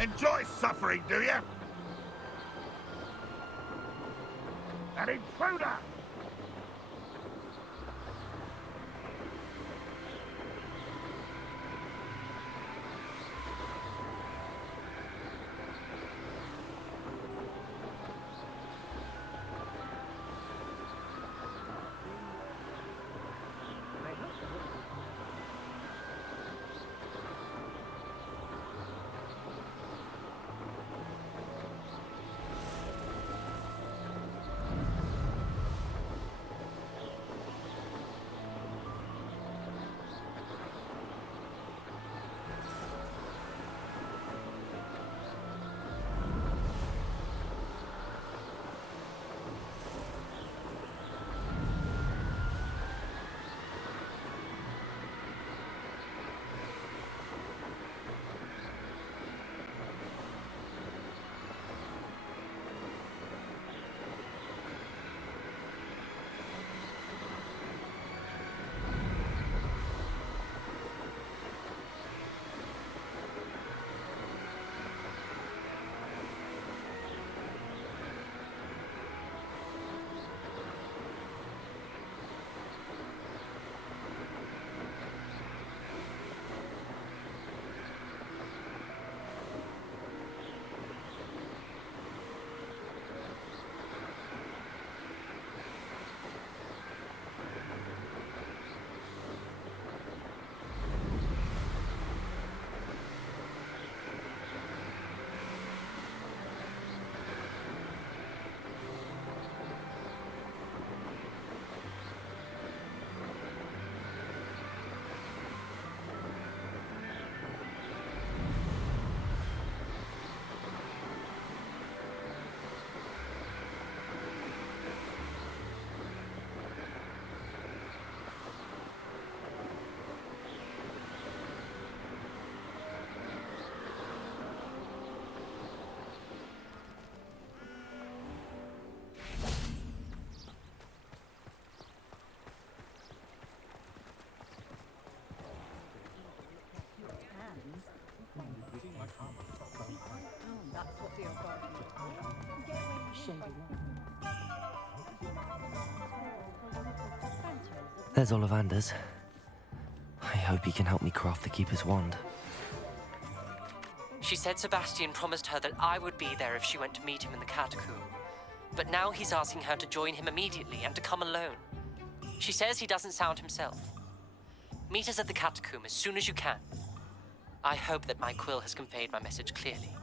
Enjoy suffering, do you? An intruder! There's Ollivander's. I hope he can help me craft the Keeper's wand. She said Sebastian promised her that I would be there if she went to meet him in the catacomb. But now he's asking her to join him immediately and to come alone. She says he doesn't sound himself. Meet us at the catacomb as soon as you can. I hope that my quill has conveyed my message clearly.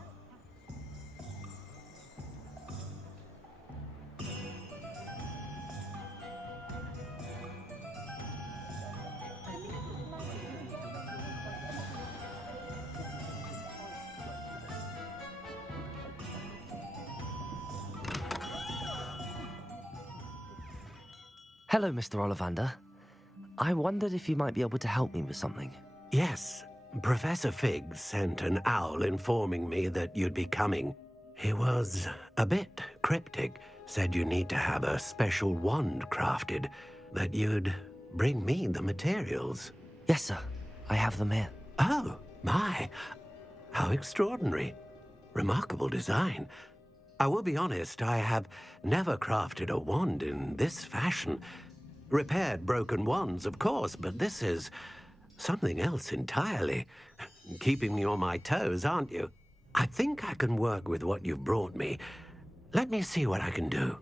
Hello, Mr. Ollivander. I wondered if you might be able to help me with something. Yes, Professor Fig sent an owl informing me that you'd be coming. He was a bit cryptic, said you need to have a special wand crafted, that you'd bring me the materials. Yes, sir. I have them here. Oh, my. How extraordinary. Remarkable design. I will be honest, I have never crafted a wand in this fashion. Repaired broken wands, of course, but this is something else entirely. Keeping me on my toes, aren't you? I think I can work with what you've brought me. Let me see what I can do.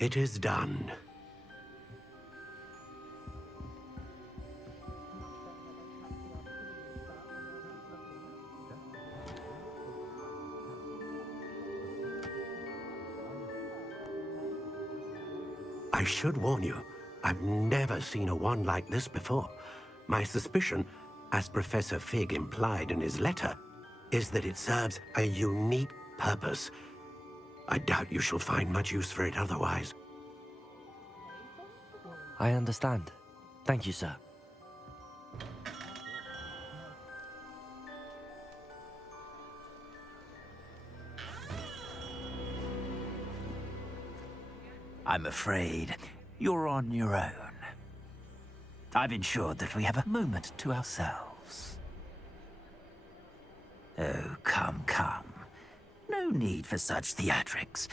It is done. I should warn you, I've never seen a wand like this before. My suspicion, as Professor Fig implied in his letter, is that it serves a unique purpose. I doubt you shall find much use for it otherwise. I understand. Thank you, sir. I'm afraid you're on your own. I've ensured that we have a moment to ourselves. Oh, come, come. No need for such theatrics.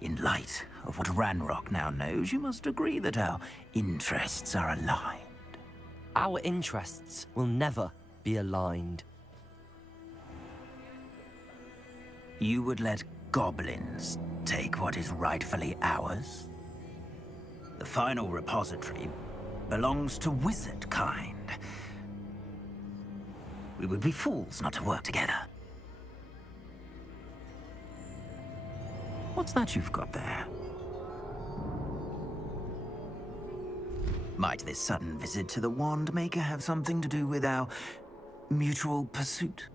In light of what Ranrock now knows, you must agree that our interests are aligned. Our interests will never be aligned. You would let goblins take what is rightfully ours? The final repository belongs to wizard kind. We would be fools not to work together. What's that you've got there? Might this sudden visit to the Wand Maker have something to do with our mutual pursuit?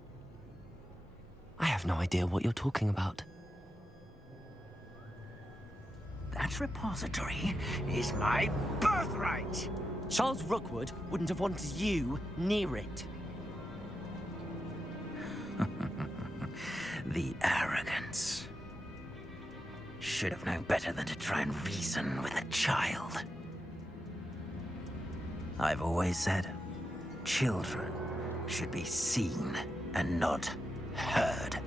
I have no idea what you're talking about. That repository is my birthright! Charles Rookwood wouldn't have wanted you near it. The arrogance. Should have known better than to try and reason with a child. I've always said, children should be seen and not heard.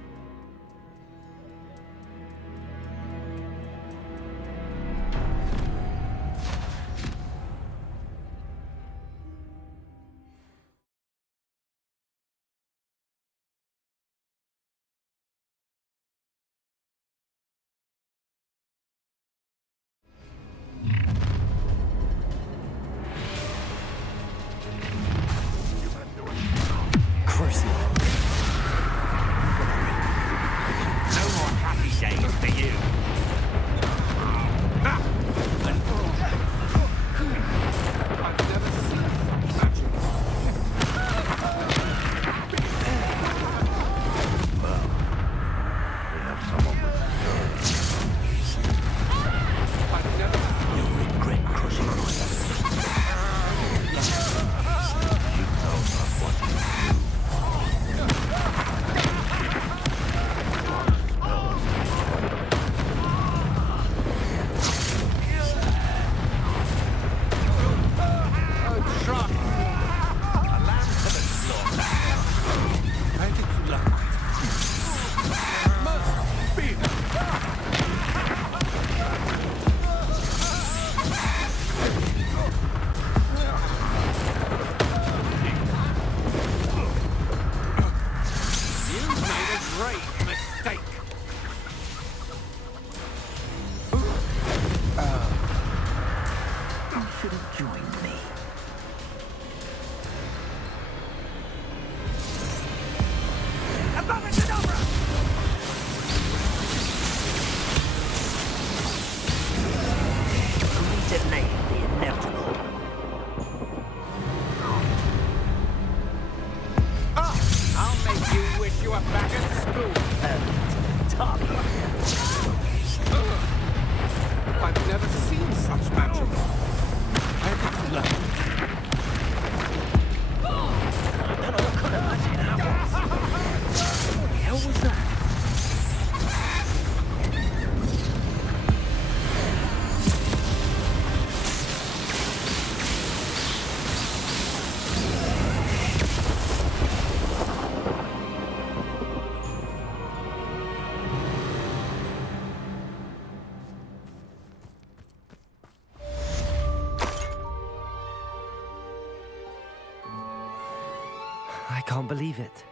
I can't believe it.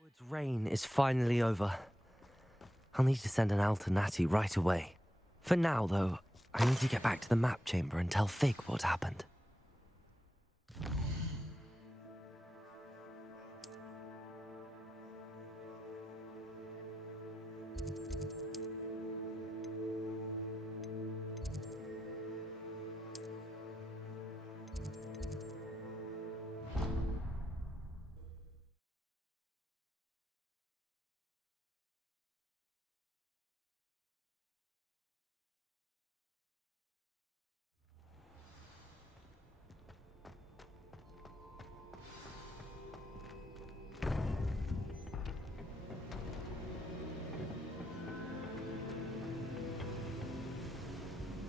Wood's reign is finally over. I'll need to send an Alternati right away. For now, though, I need to get back to the map chamber and tell Fig what happened.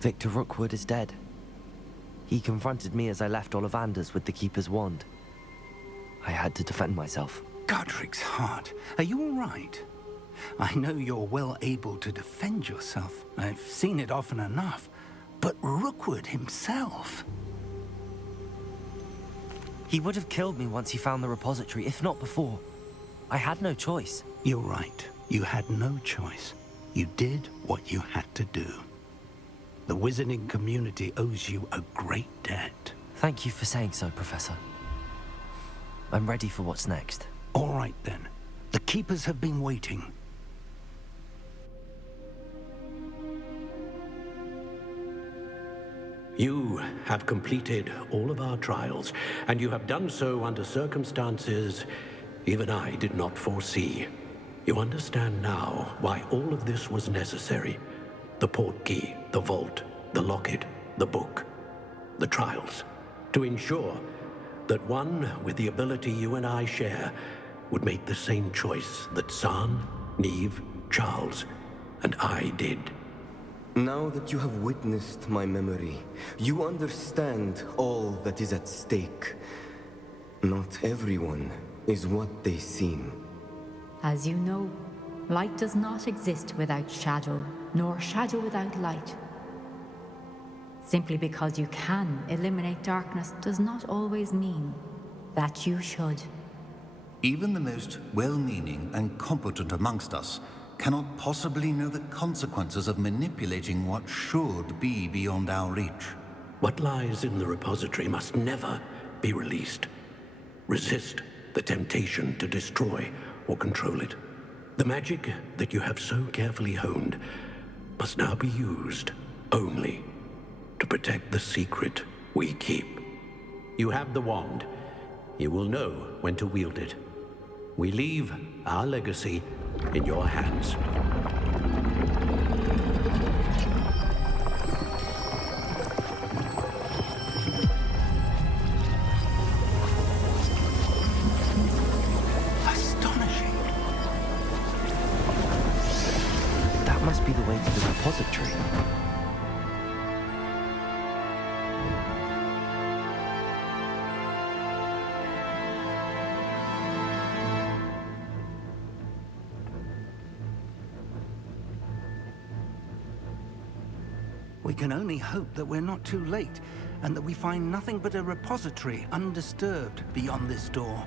Victor Rookwood is dead. He confronted me as I left Ollivander's with the Keeper's wand. I had to defend myself. Godric's heart, are you all right? I know you're well able to defend yourself. I've seen it often enough. But Rookwood himself... He would have killed me once he found the repository, if not before. I had no choice. You're right. You had no choice. You did what you had to do. The wizarding community owes you a great debt. Thank you for saying so, Professor. I'm ready for what's next. All right, then. The Keepers have been waiting. You have completed all of our trials, and you have done so under circumstances even I did not foresee. You understand now why all of this was necessary. The portkey, the vault, the locket, the book, the trials. To ensure that one with the ability you and I share would make the same choice that San, Neve, Charles, and I did. Now that you have witnessed my memory, you understand all that is at stake. Not everyone is what they seem. As you know, light does not exist without shadow, nor shadow without light. Simply because you can eliminate darkness does not always mean that you should. Even the most well-meaning and competent amongst us cannot possibly know the consequences of manipulating what should be beyond our reach. What lies in the repository must never be released. Resist the temptation to destroy or control it. The magic that you have so carefully honed must now be used only to protect the secret we keep. You have the wand. You will know when to wield it. We leave our legacy in your hands. Astonishing. That must be the way to the repository. We can only hope that we're not too late, and that we find nothing but a repository undisturbed beyond this door.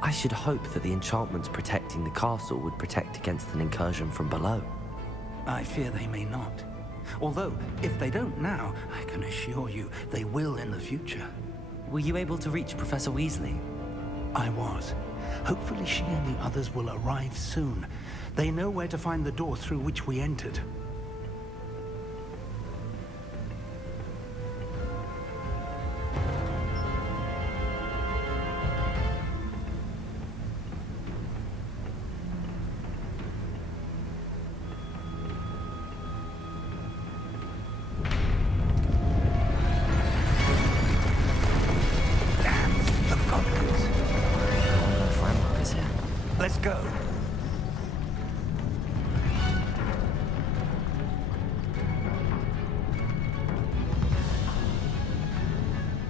I should hope that the enchantments protecting the castle would protect against an incursion from below. I fear they may not. Although, if they don't now, I can assure you they will in the future. Were you able to reach Professor Weasley? I was. Hopefully she and the others will arrive soon. They know where to find the door through which we entered. Let's go.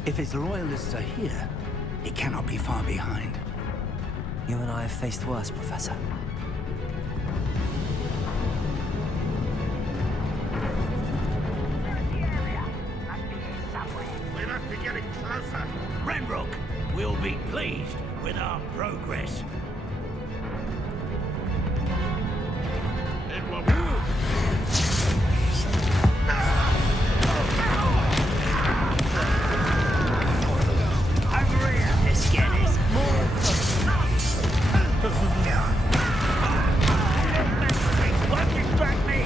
If his loyalists are here, he cannot be far behind. You and I have faced worse, Professor. We must be getting closer. Ranrock will be pleased with our progress. It will Over here, let's get it. Won't distract me!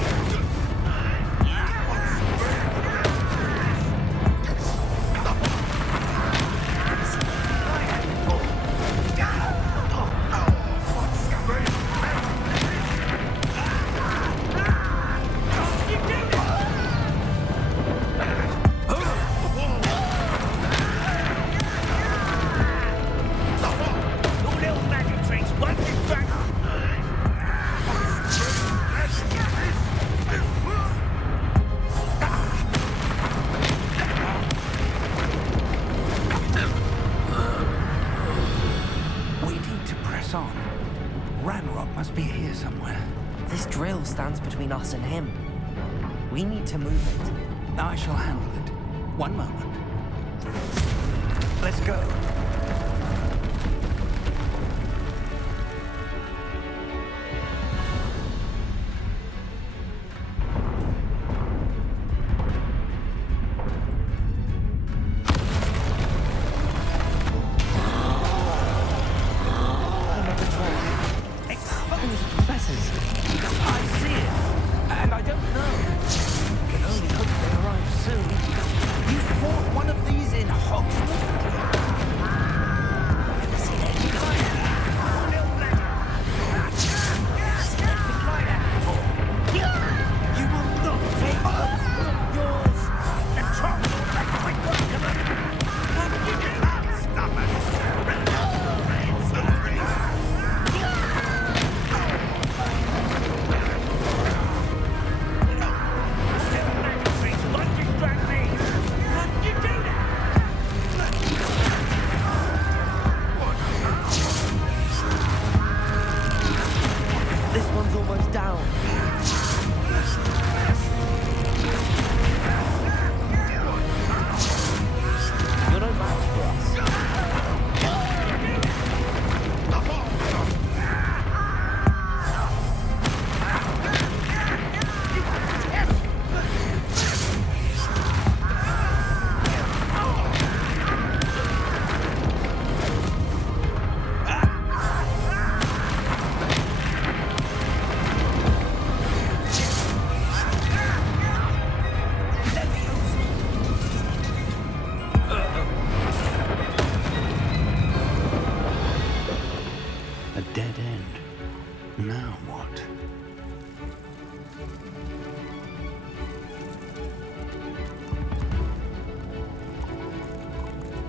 Ranrock must be here somewhere. This drill stands between us and him. We need to move it. I shall handle it. One moment. Let's go.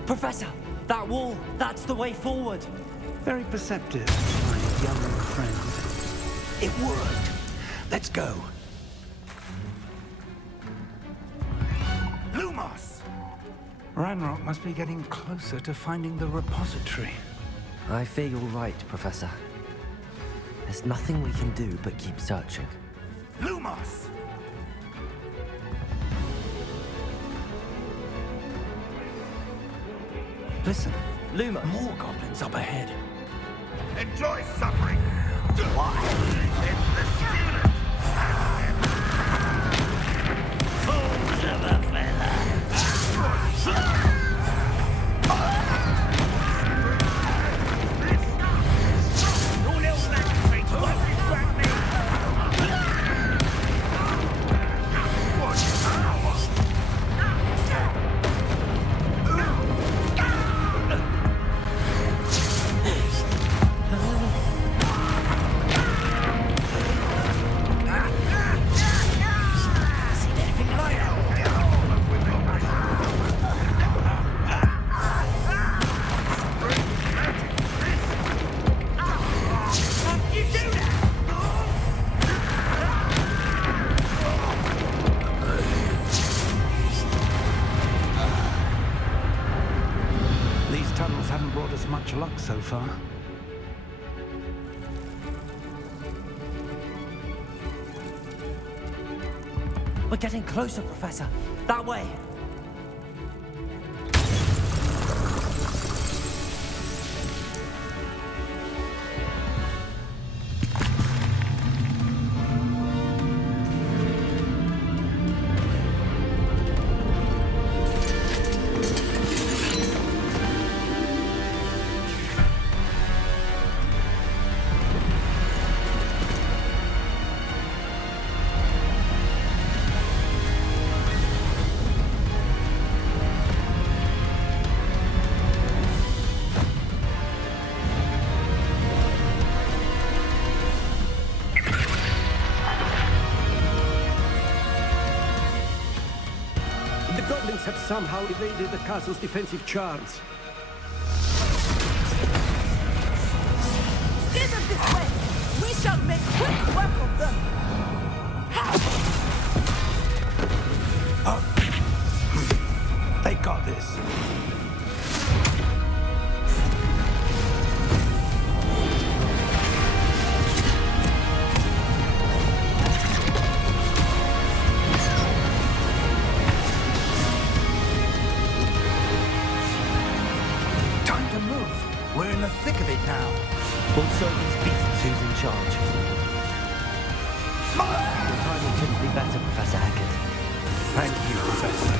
Professor, that wall, that's the way forward. Very perceptive, my young friend. It worked. Let's go. Lumos! Ranrock must be getting closer to finding the repository. I fear you're right, Professor. There's nothing we can do but keep searching. Lumos! Lumos! Listen, more goblins up ahead. Enjoy suffering. Why? It's the student. Fools of a fella. You little magistrates won't distract me. What power? Much luck so far. We're getting closer, Professor. That way. Have somehow evaded the castle's defensive charms. Steer them this way! We shall make quick work of them! They got this. So these beasts who's in charge. Your timing couldn't be better, Professor Heckett. Thank you, Professor.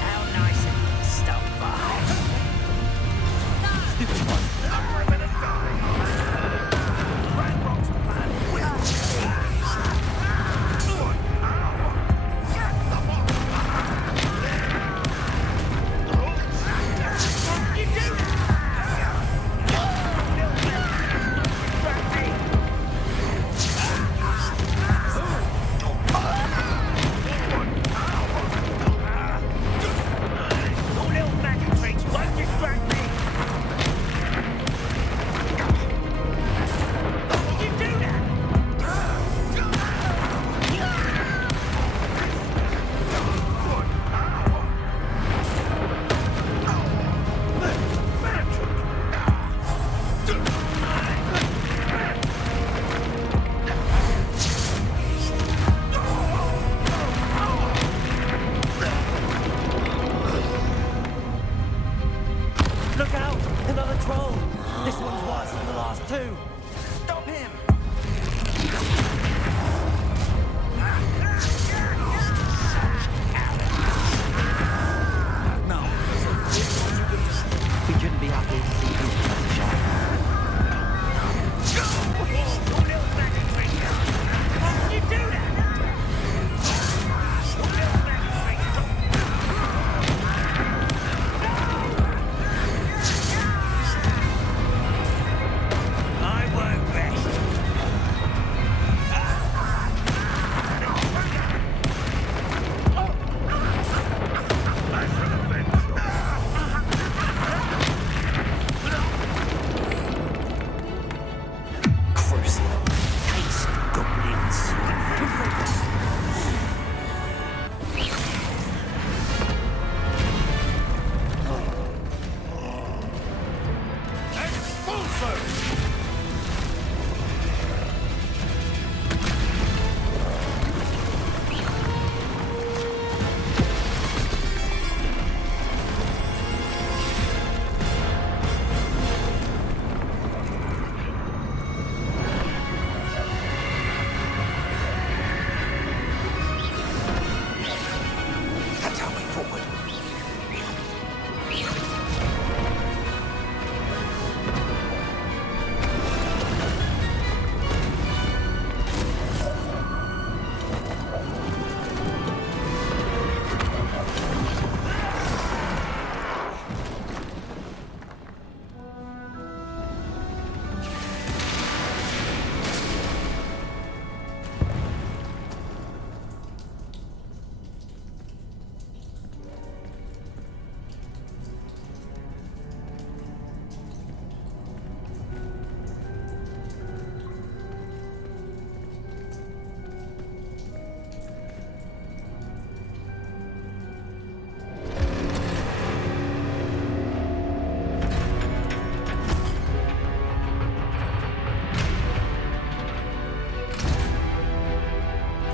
How nice of you to stop by. Stupid one. Ranrock's plan will Your little magic tricks won't distract me. You do that? Look out! Another troll! This one's worse than the last two! Stop him! No. We couldn't be happier to see you, Professor Sharp. Your little magic tricks. You do that? Your little magic tricks. I won't rest. Crucial. Taste goblins. That's our way forward.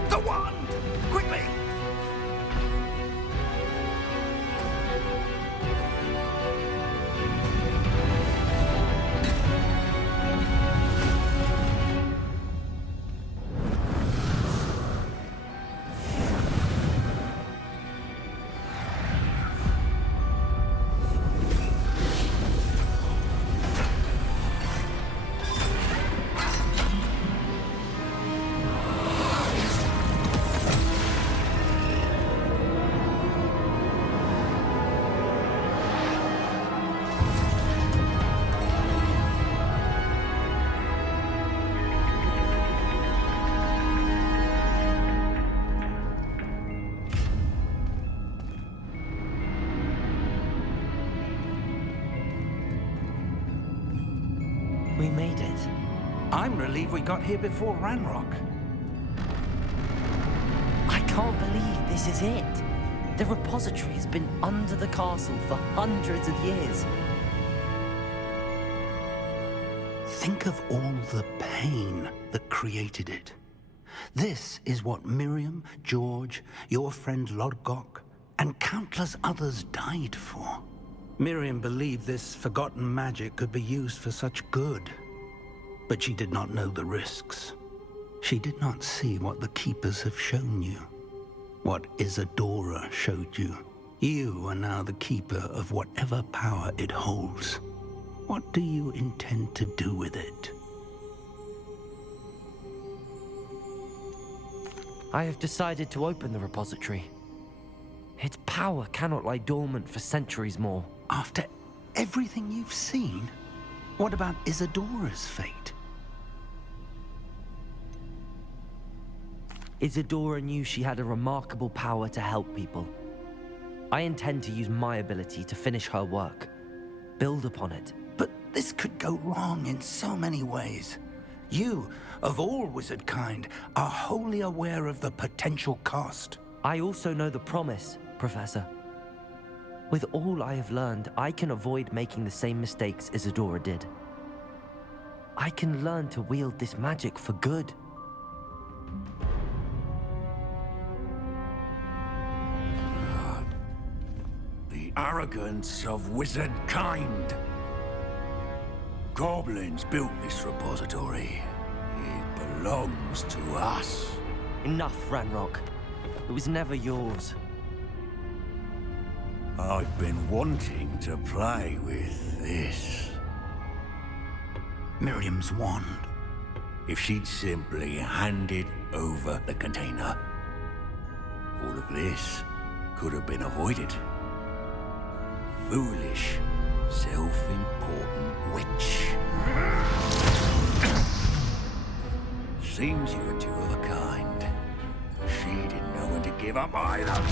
The wand! Quickly! We made it. I'm relieved we got here before Ranrock. I can't believe this is it. The repository has been under the castle for hundreds of years. Think of all the pain that created it. This is what Miriam, George, your friend Lodgok, and countless others died for. Miriam believed this forgotten magic could be used for such good, but she did not know the risks. She did not see what the Keepers have shown you, what Isadora showed you. You are now the Keeper of whatever power it holds. What do you intend to do with it? I have decided to open the repository. Its power cannot lie dormant for centuries more. After everything you've seen, what about Isadora's fate? Isadora knew she had a remarkable power to help people. I intend to use my ability to finish her work, build upon it. But this could go wrong in so many ways. You, of all wizard kind, are wholly aware of the potential cost. I also know the promise, Professor. With all I have learned, I can avoid making the same mistakes Isadora did. I can learn to wield this magic for good. The arrogance of wizard kind. Goblins built this repository. It belongs to us. Enough, Ranrock. It was never yours. I've been wanting to play with this. Miriam's wand. If she'd simply handed over the container, all of this could have been avoided. Foolish, self-important witch. Seems you were two of a kind. She didn't know when to give up either.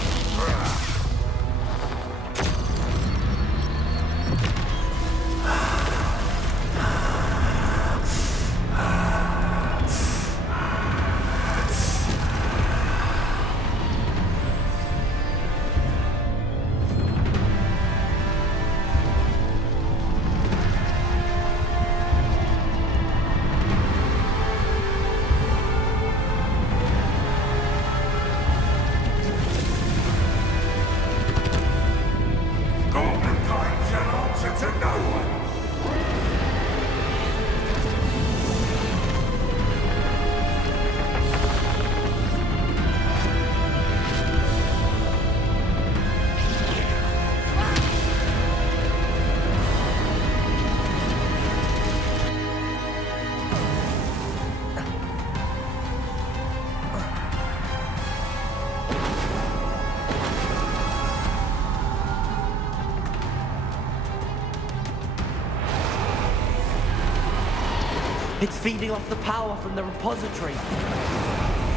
It's feeding off the power from the repository.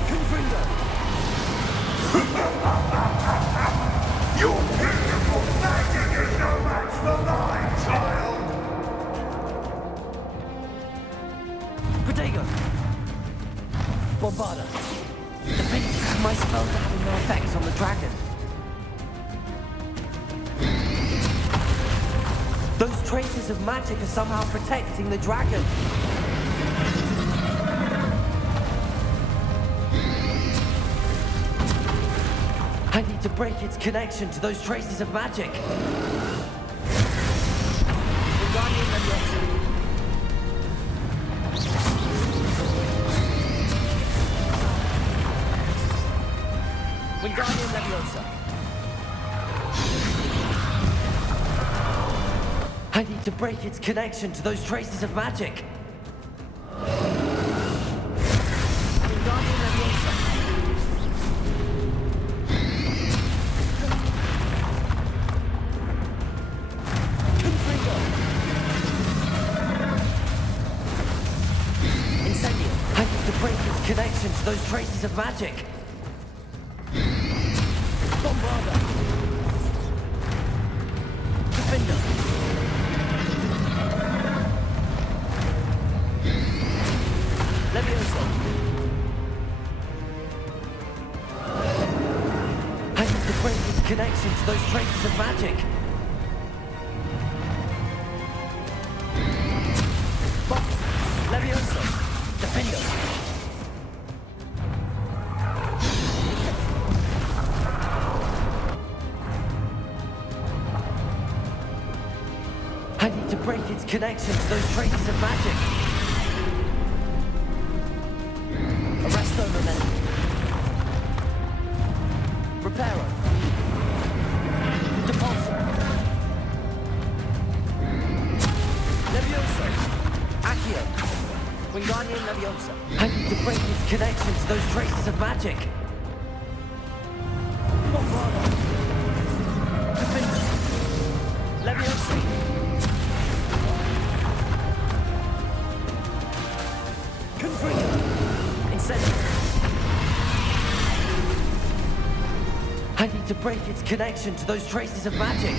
Confringo! Your beautiful magic is no match for mine, child! Protego! Bombarda! Defeat my spells are having no effects on the dragon. Those traces of magic are somehow protecting the dragon. I need to break its connection to those traces of magic. Wingardium Leviosa. Wingardium Leviosa. I need to break its connection to those traces of magic. Wingardium Leviosa. Connection to those traces of magic. Bombarda. Defender. Leviosa. I need to break its connection to those traces of magic. Box. Leviosa. Defender. to break its connection to those traces of magic. Arresto momentum. Reparo. Depulso. Levioso. Accio. Wingardium Leviosa. I need to break its connection to those traces of magic. Bombarda. Defender. Leviosa. Confringo. Incendio. I need to break its connection to those traces of magic.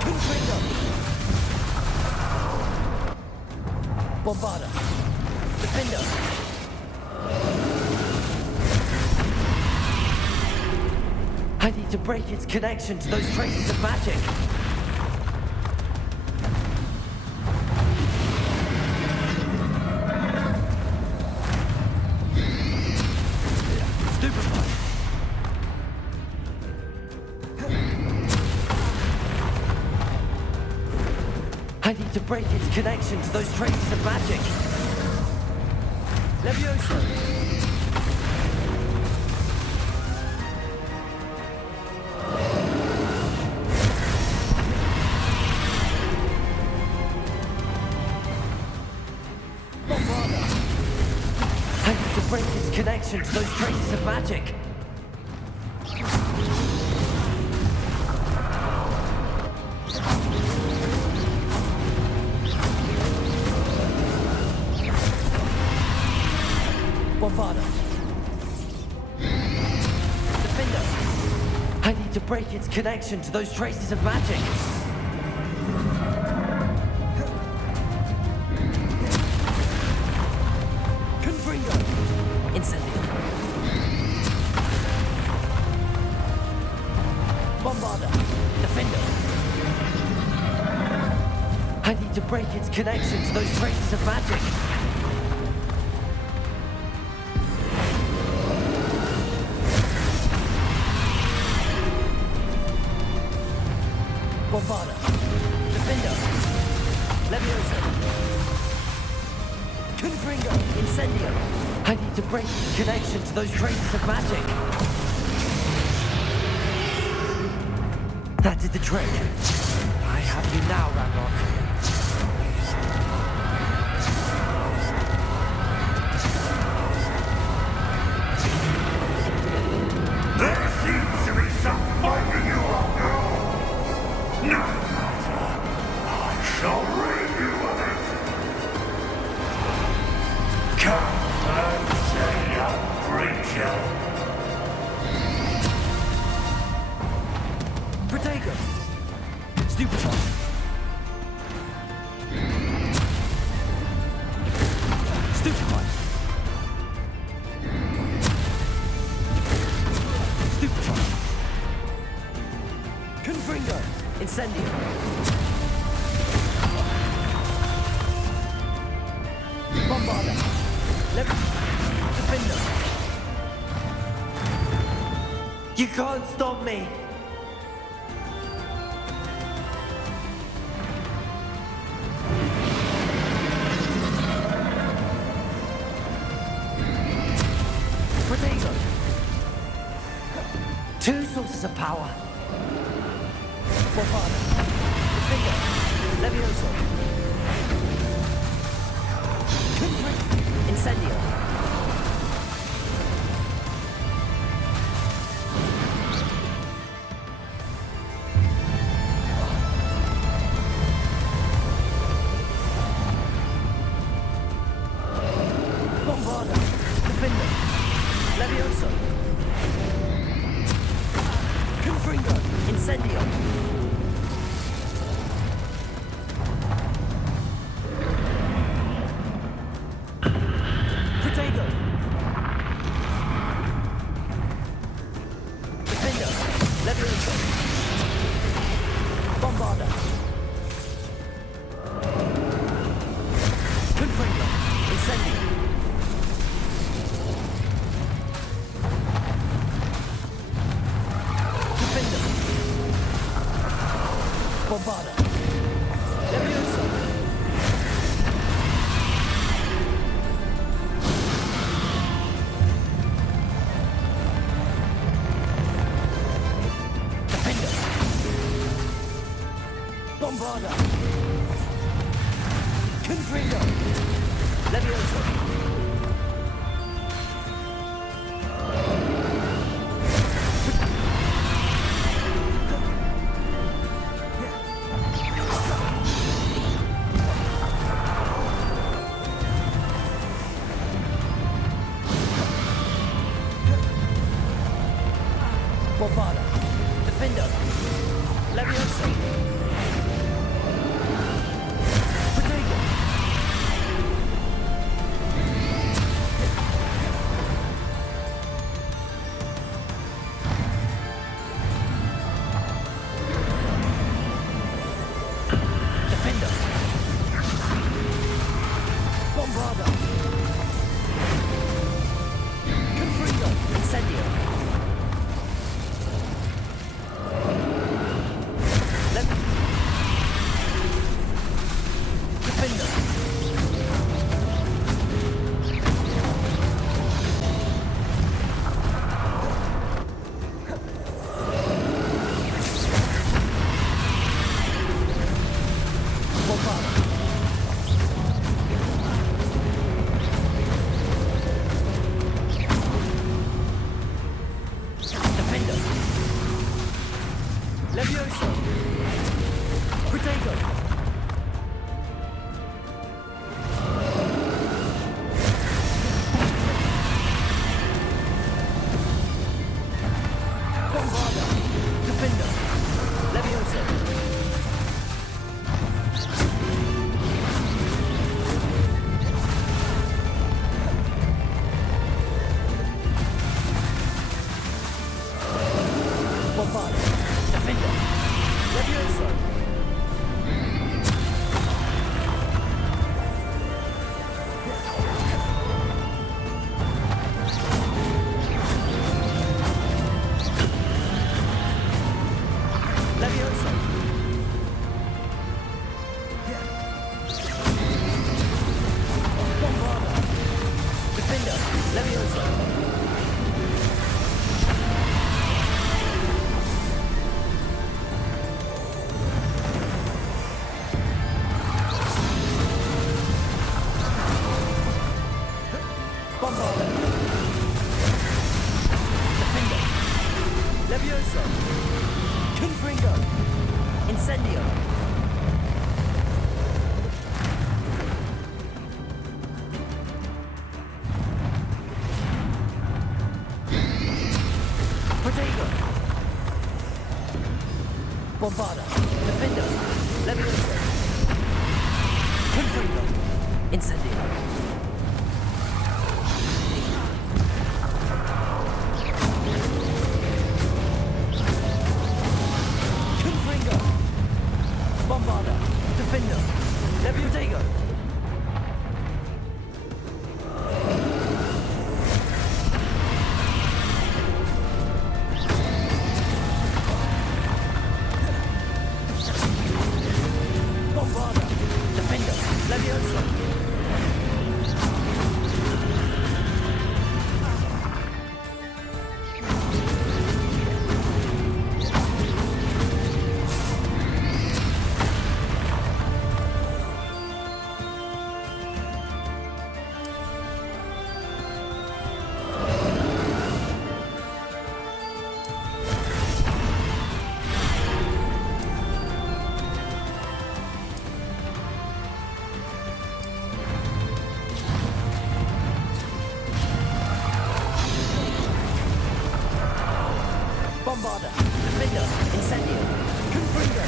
Confringo. Bombarda. Defender. I need to break its connection to those traces of magic. Stupefy. I need to break its connection to those traces of magic. Levioso. I need to break its connection to those traces of magic. Bombarda. Defender. I need to break its connection to those traces of magic. Confringo. Incendio. Bombarda. Defender. I need to break its connection to those traces of magic. Bombarda. Defender. Levioso. Confringo. Incendio. I need to break its connection to those traces of magic. That did the trick. I have you now, Ramrock. There seems to be some fight in you after all. No matter. I shall rid you of it. Come and say young creature. Protego. Stupefy. Stupefy. Stupefy. Confringo. Incendio. Bombarda. Defender. You can't stop me. Protego. Two sources of power. Bombarda. Defender. Levioso. Incendio. Bombarda. Defender. Levioso. Confringo. Incendio. Protego. Defender. Levioso. Bombarda. Confringo. Incendio. Bombarda! Confringo! Levioso! Bombarda! Defender! Levioso! Protego! Defender! Bombarda! Confringo! Incendio! Defender! Bombarda! Defender! Levioso! Protego! Bombarda! Defender! Levioso! Bombarda! Defender! Levioso! Levioso! Bombarda! Defender! Levioso! Bombarda! Defender! Levioso! Confringo! Incendio! Protego! Bombarda! Defender! Levioso! Confringo! Incendio! Confringo! Bombarda! Defender! Levioso! Bombarda! Defender! Levioso! Bombarda! Defender! Incendio! Confringo!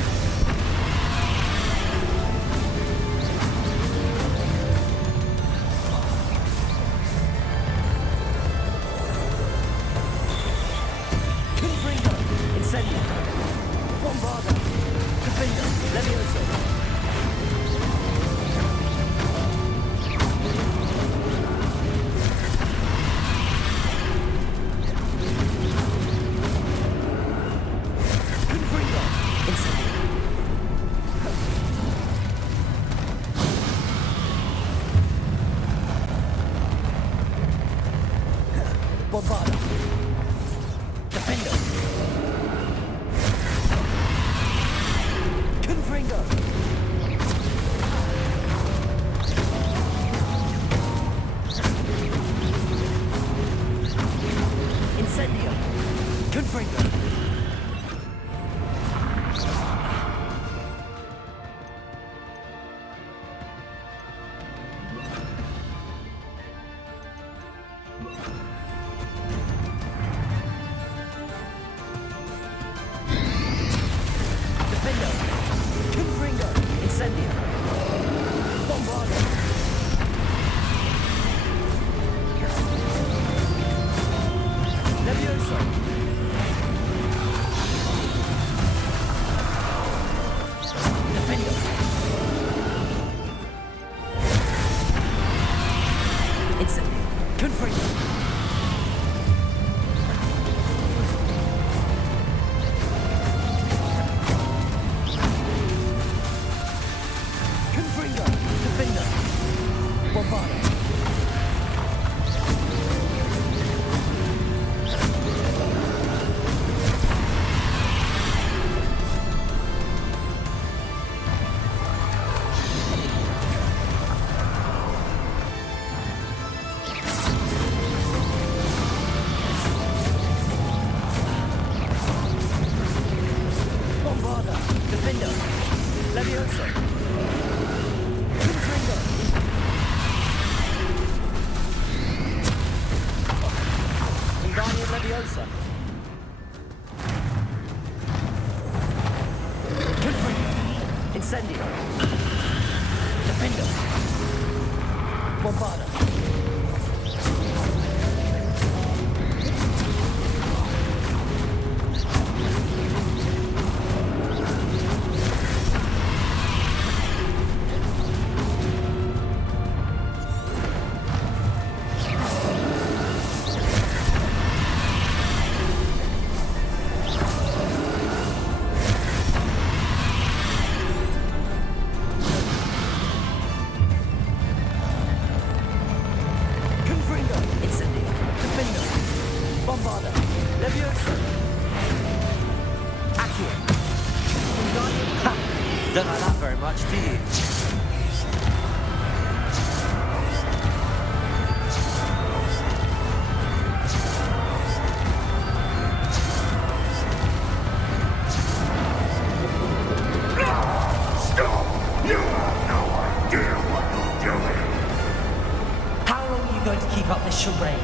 Confringo! Incendio! Bombarda! Defender! Levioso! Confringo! Incendio! Bombarda! Defender! Confringo! Confringo. Defendo. Confringo. Incendio. Bombardo. Levioso. Defendo. Incendio. Confringo. Confringo. Defendo. Bombardo. Bombarda, Defendo, Levioso, Confringo, Wingardium Leviosa, Confringo, Incendio, Defendo, Bombarda. Confringo, Incendio, Defendo, Bombarda, Levioso, Accio, Wingardium. Ha! Don't like that very much, do you? Stop! You have no idea what you're doing! How long are you going to keep up this charade?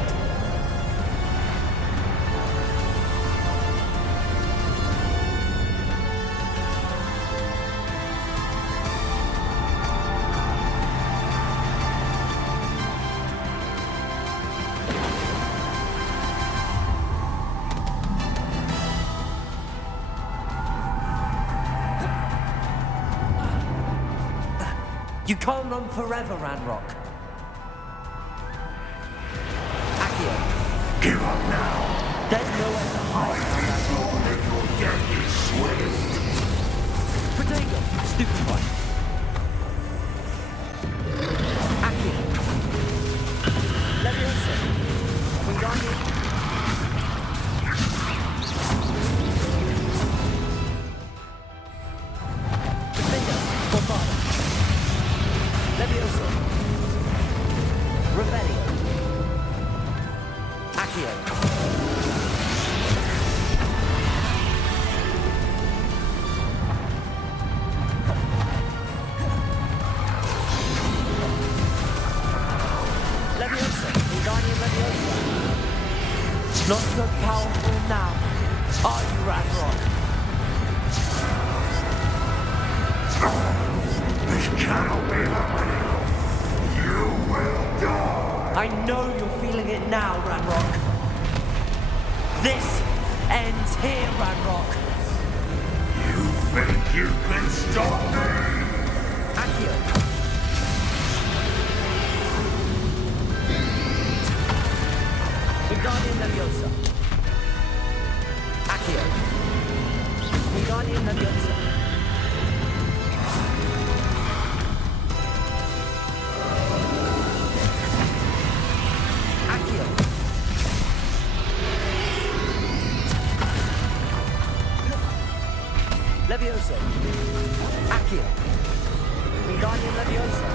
You can't run forever, Ranrock. Accio, Give up now! there's nowhere to hide. Before that your death is swift! Protego, Stupefy. Accio, Levioso, Wingardium. Defendo, Bombarda. Levioso. Revelio. Accio. Levioso. Wingardium Leviosa. Not so powerful now, are you, Ranrock? This cannot be happening! You will die! I know you're feeling it now, Ranrock. This ends here, Ranrock. You think you can stop me? Accio. Wingardium Leviosa. Accio. Wingardium Leviosa. Accio. Levioso. Accio. Wingardium Leviosa.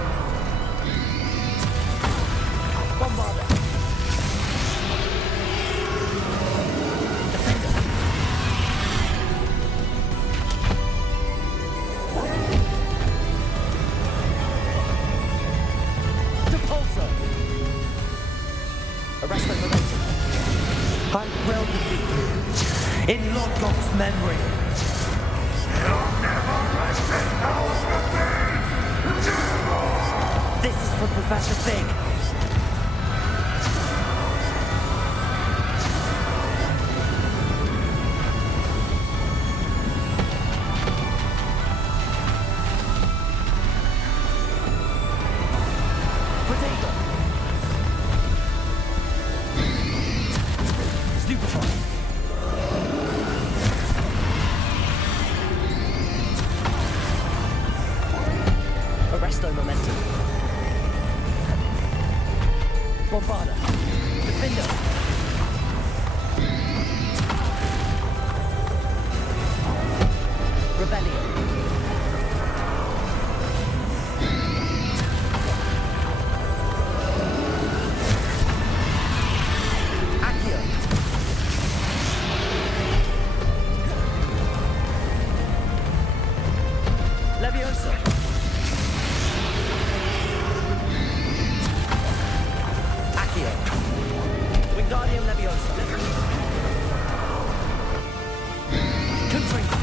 Bombarda. Defender. Arrest their momentum. I will defeat you. In Lord Gok's memory. You'll never wrest this power from me! Never! This is for Professor Fig. Potato. Stupefy. Arresto momentum. Bombarda. Defender. Rebellion. Accio. Levioso. Accio. Wingardium Leviosa. Confringo.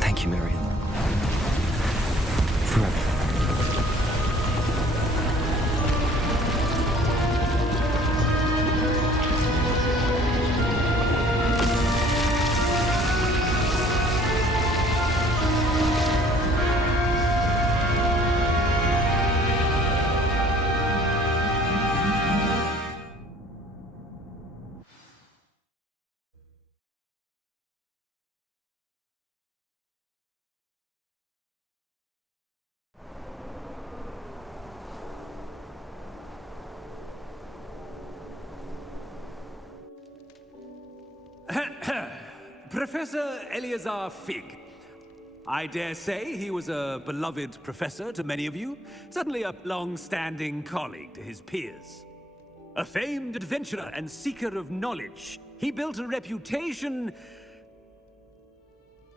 Thank you, Miriam. For everything. Professor Eleazar Fig. I dare say he was a beloved professor to many of you, certainly a long-standing colleague to his peers. A famed adventurer and seeker of knowledge, he built a reputation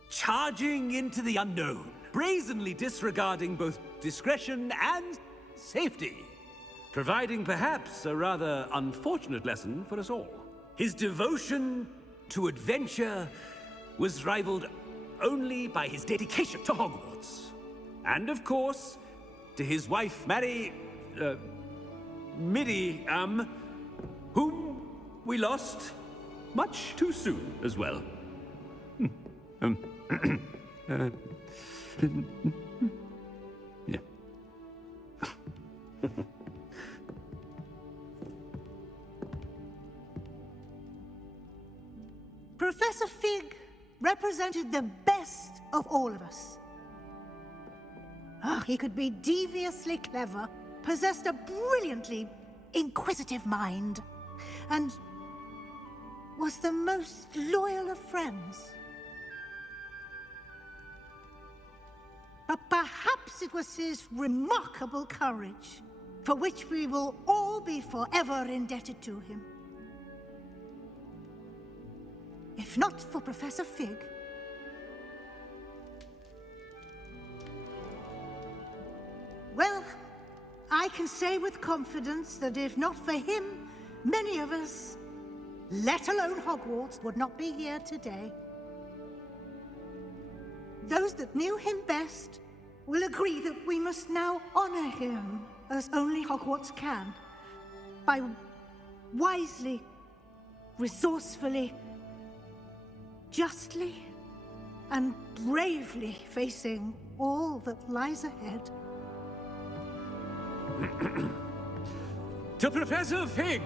charging into the unknown, brazenly disregarding both discretion and safety, providing perhaps a rather unfortunate lesson for us all. His devotion to adventure was rivaled only by his dedication to Hogwarts. And of course, to his wife, Miriam, whom we lost much too soon as well. Yeah. Professor Fig represented the best of all of us. He could be deviously clever, possessed a brilliantly inquisitive mind, and was the most loyal of friends. But perhaps it was his remarkable courage, for which we will all be forever indebted to him. if not for Professor Fig. Well, I can say with confidence that if not for him, many of us, let alone Hogwarts, would not be here today. Those that knew him best will agree that we must now honor him as only Hogwarts can, by wisely, resourcefully, justly, and bravely facing all that lies ahead. To Professor Fig!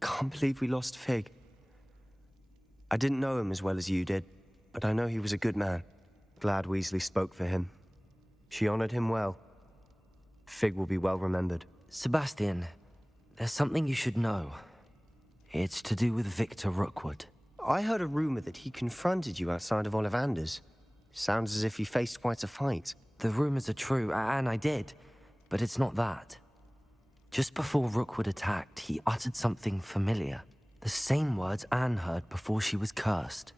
Can't believe we lost Fig. I didn't know him as well as you did, but I know he was a good man. Glad Weasley spoke for him. She honored him well. Fig will be well remembered. Sebastian, there's something you should know. It's to do with Victor Rookwood. I heard a rumor that he confronted you outside of Ollivander's. Sounds as if you faced quite a fight. The rumors are true, and I did, but it's not that. Just before Rookwood attacked, he uttered something familiar. The same words Anne heard before she was cursed.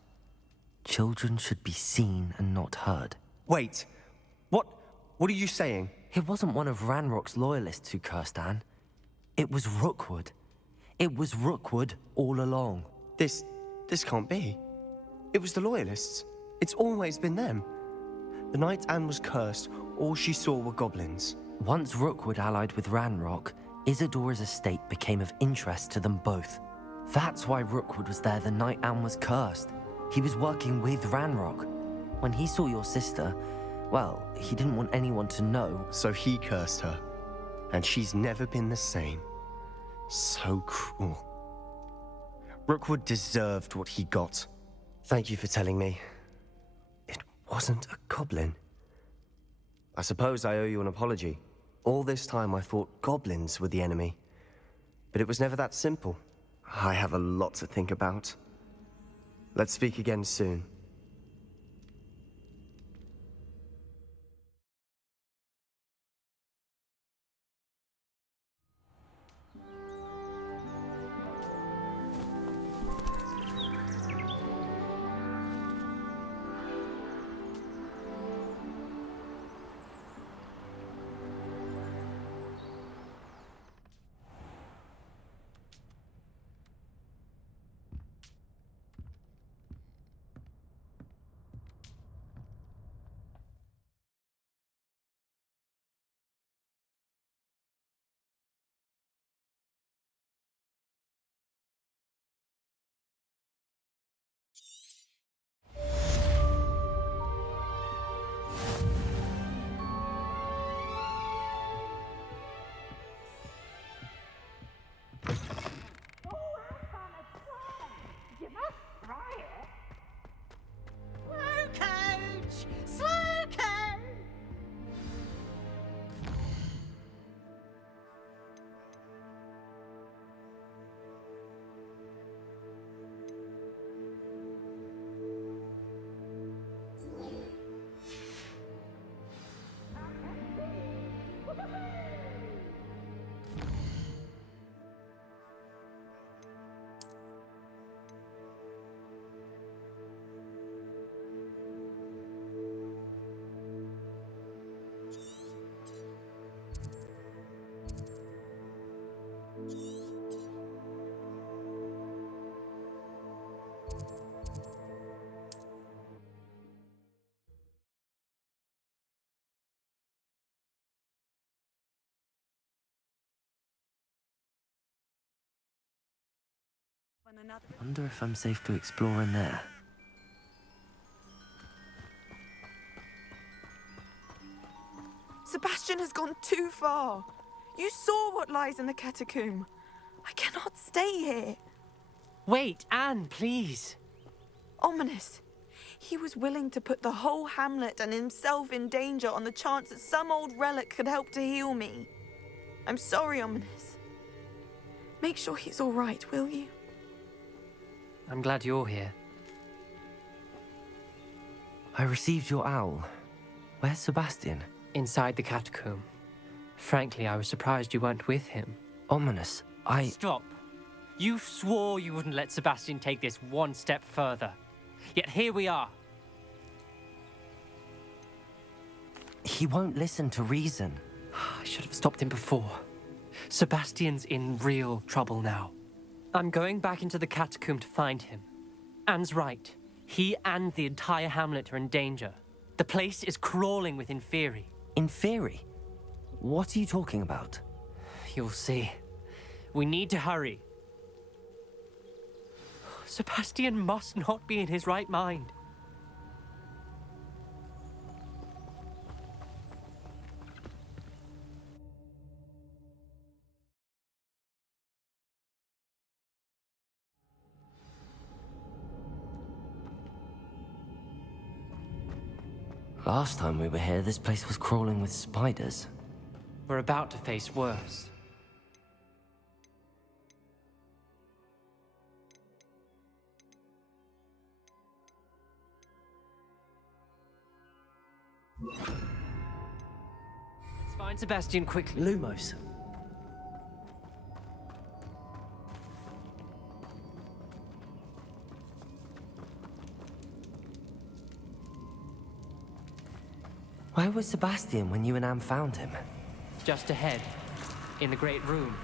Children should be seen and not heard. Wait, what are you saying? It wasn't one of Ranrock's loyalists who cursed Anne. It was Rookwood. It was Rookwood all along. This can't be. It was the loyalists. It's always been them. The night Anne was cursed, all she saw were goblins. Once Rookwood allied with Ranrock, Isadora's estate became of interest to them both. That's why Rookwood was there the night Anne was cursed. He was working with Ranrock. When he saw your sister, well, he didn't want anyone to know. So he cursed her. And she's never been the same. So cruel. Rookwood deserved what he got. Thank you for telling me. It wasn't a goblin. I suppose I owe you an apology. All this time I thought goblins were the enemy. But it was never that simple. I have a lot to think about. Let's speak again soon. Wonder if I'm safe to explore in there. Sebastian has gone too far. You saw what lies in the catacomb. I cannot stay here. Wait, Anne, please. Ominous. He was willing to put the whole hamlet and himself in danger on the chance that some old relic could help to heal me. I'm sorry, Ominous. Make sure he's all right, will you? I'm glad you're here. I received your owl. Where's Sebastian? Inside the catacomb. Frankly, I was surprised you weren't with him. Ominous, Stop. You swore you wouldn't let Sebastian take this one step further. Yet here we are. He won't listen to reason. I should have stopped him before. Sebastian's in real trouble now. I'm going back into the catacomb to find him. Anne's right. He and the entire hamlet are in danger. The place is crawling with Inferi. Inferi? What are you talking about? You'll see. We need to hurry. Sebastian must not be in his right mind. Last time we were here, this place was crawling with spiders. We're about to face worse. Let's find Sebastian quickly. Lumos. Where was Sebastian when you and Anne found him? Just ahead, in the Great Room.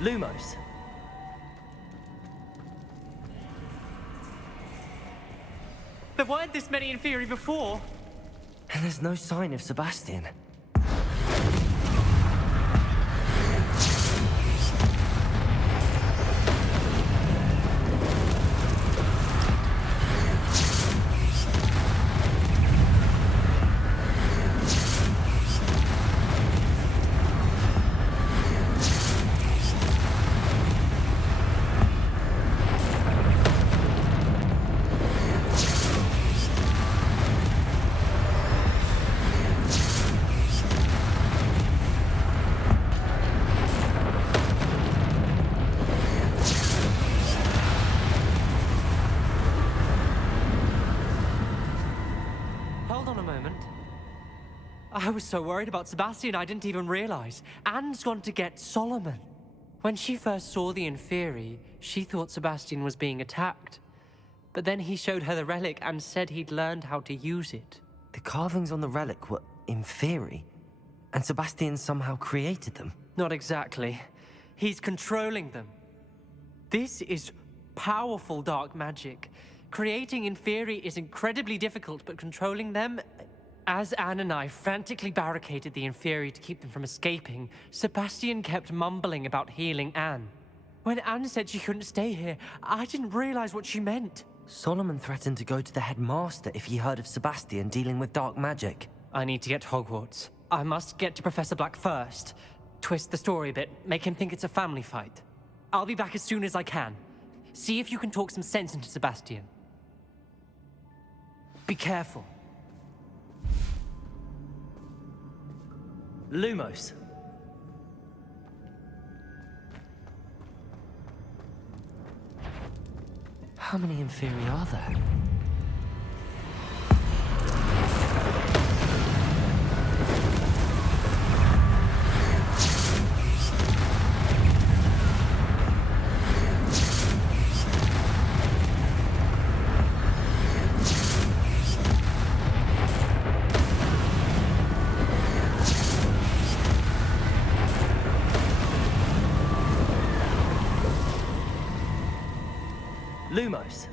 Lumos. There weren't this many Inferi before. And there's no sign of Sebastian. I was so worried about Sebastian I didn't even realize. Anne's gone to get Solomon. When she first saw the Inferi, she thought Sebastian was being attacked. But then he showed her the relic and said he'd learned how to use it. The carvings on the relic were Inferi, and Sebastian somehow created them. Not exactly. He's controlling them. This is powerful dark magic. Creating Inferi is incredibly difficult, but controlling them... As Anne and I frantically barricaded the Inferi to keep them from escaping, Sebastian kept mumbling about healing Anne. When Anne said she couldn't stay here, I didn't realize what she meant. Solomon threatened to go to the headmaster if he heard of Sebastian dealing with dark magic. I need to get to Hogwarts. I must get to Professor Black first. Twist the story a bit, make him think it's a family fight. I'll be back as soon as I can. See if you can talk some sense into Sebastian. Be careful. Lumos. How many Inferi are there? Lumos.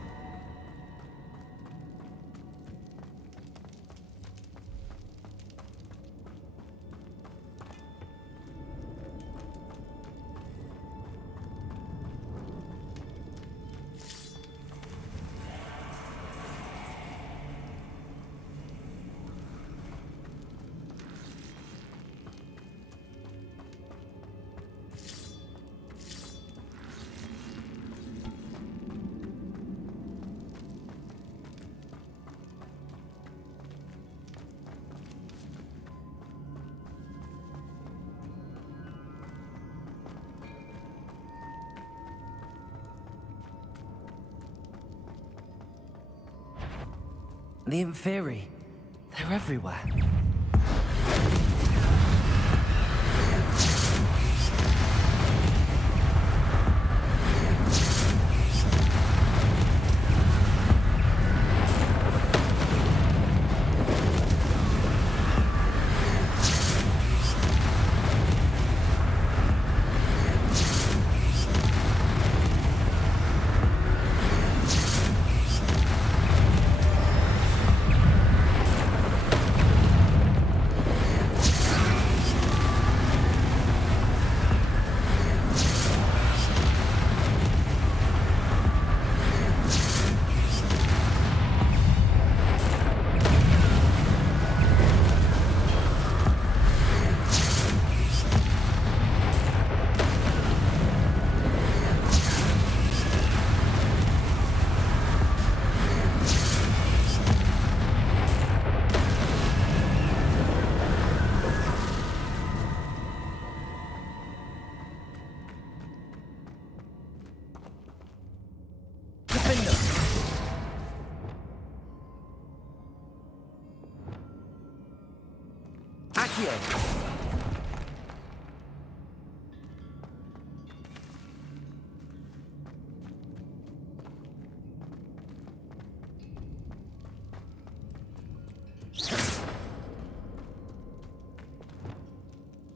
The Inferi. They're everywhere.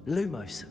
Lumos.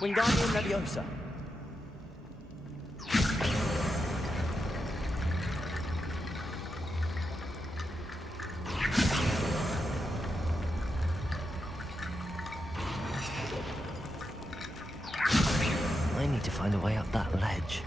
Wingardium Leviosa. I need to find a way up that ledge.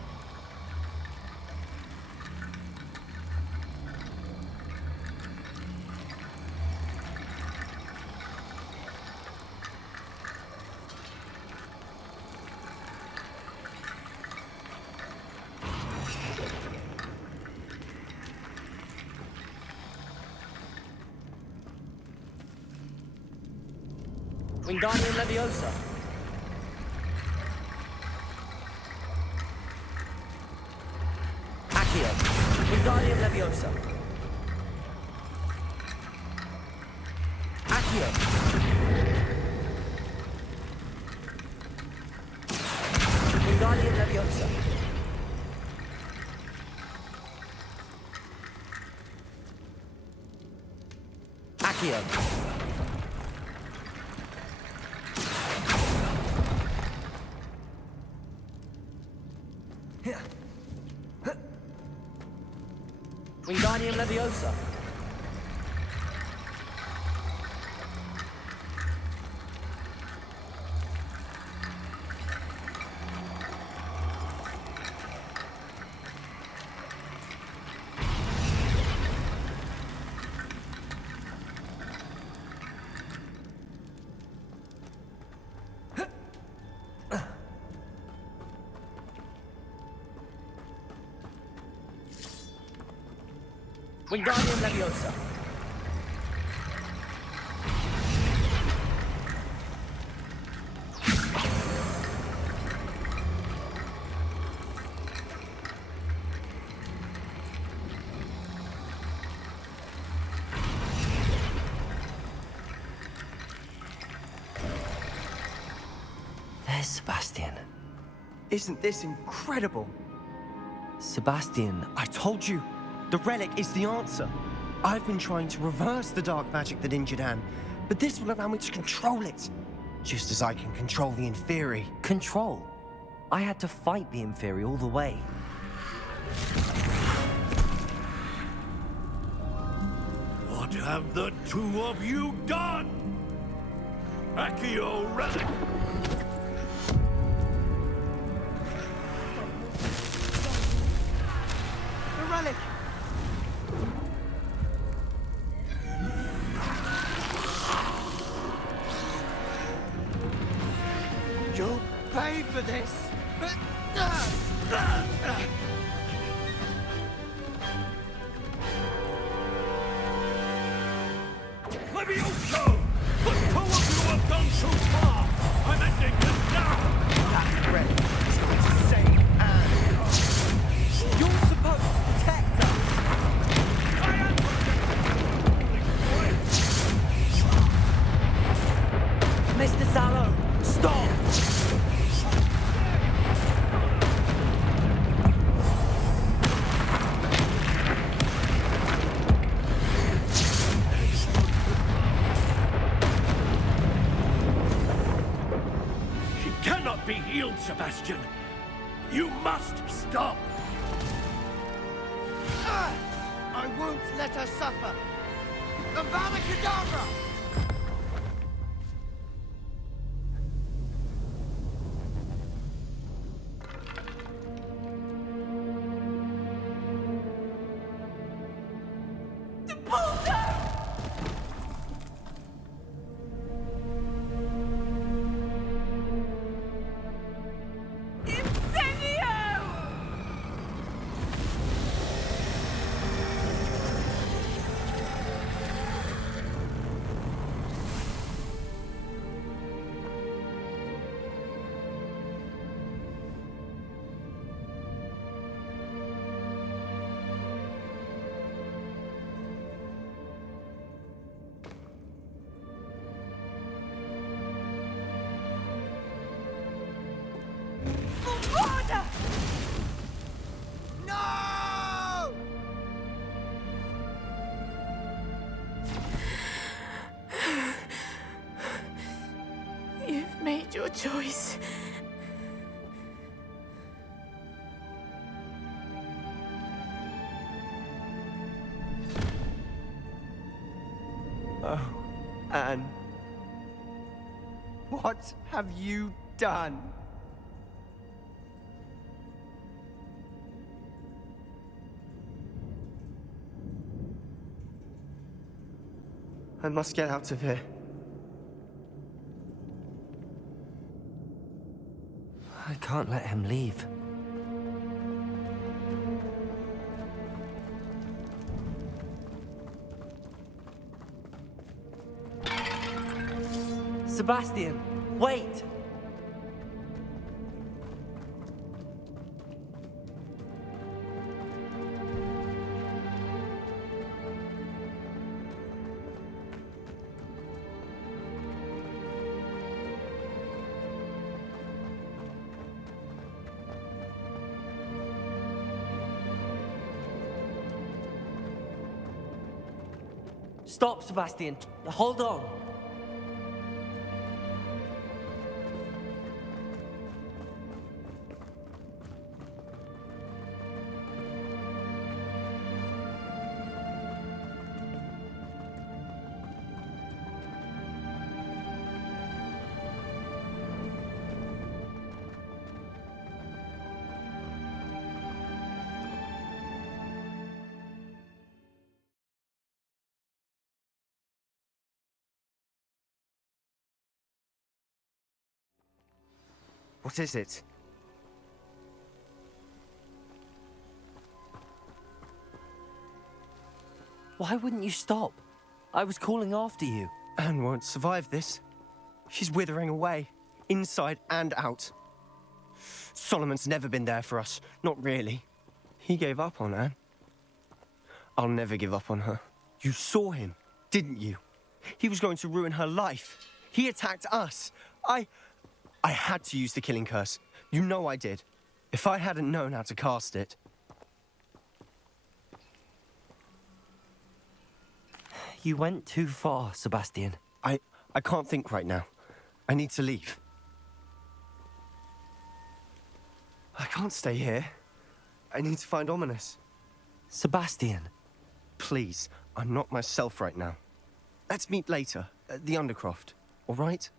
Wingardium Leviosa. Accio. Wingardium Leviosa. Accio. Wingardium Leviosa. Accio. Wingardium Leviosa. Wingardium Leviosa. There's Sebastian. Isn't this incredible? Sebastian, I told you, the relic is the answer. I've been trying to reverse the dark magic that injured Anne, but this will allow me to control it. Just as I can control the Inferi. Control? I had to fight the Inferi all the way. What have the two of you done? Accio Relic! The relic! You'll pay for this! Levioso! The two of you have gone too far! I'm ending this now! That relic is going to save Anne. You're supposed to protect us! Mr. Sallow, stop! She cannot be healed, Sebastian! You must stop! I won't let her suffer! Avada Kedavra! No! You've made your choice. Oh, Anne. What have you done? I must get out of here. I can't let him leave. Sebastian, wait! Stop, Sebastian. Hold on. What is it? Why wouldn't you stop? I was calling after you. Anne won't survive this. She's withering away, inside and out. Solomon's never been there for us, not really. He gave up on Anne. I'll never give up on her. You saw him, didn't you? He was going to ruin her life. He attacked us. I had to use the killing curse. You know I did. If I hadn't known how to cast it... You went too far, Sebastian. I can't think right now. I need to leave. I can't stay here. I need to find Ominous. Sebastian. Please, I'm not myself right now. Let's meet later, at the Undercroft, all right?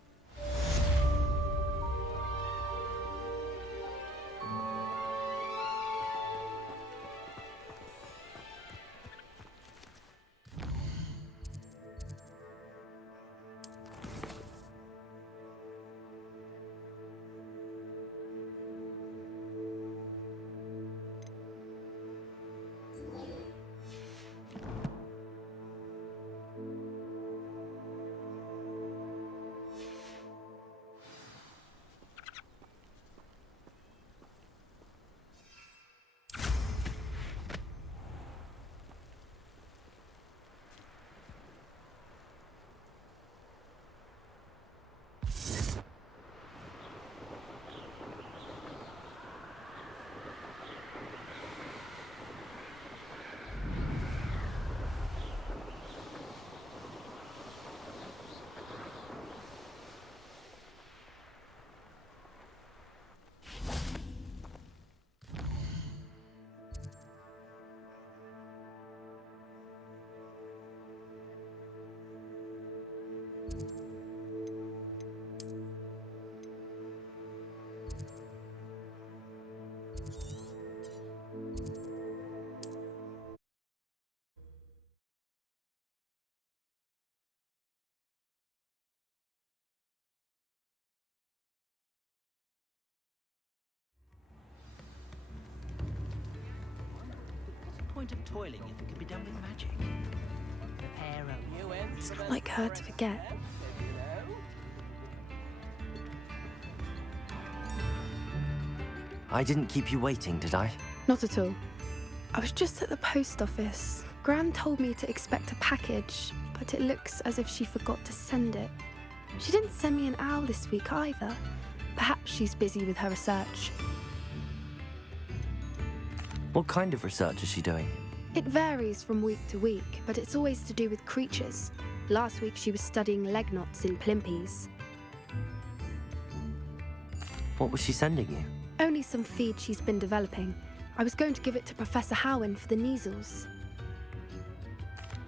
Point of toiling if it could be done with magic. It's not like her to forget. I didn't keep you waiting, did I? Not at all. I was just at the post office. Gran told me to expect a package, but it looks as if she forgot to send it. She didn't send me an owl this week either. Perhaps she's busy with her research. What kind of research is she doing? It varies from week to week, but it's always to do with creatures. Last week she was studying leg knots in plimpies. What was she sending you? Only some feed she's been developing. I was going to give it to Professor Howen for the measles.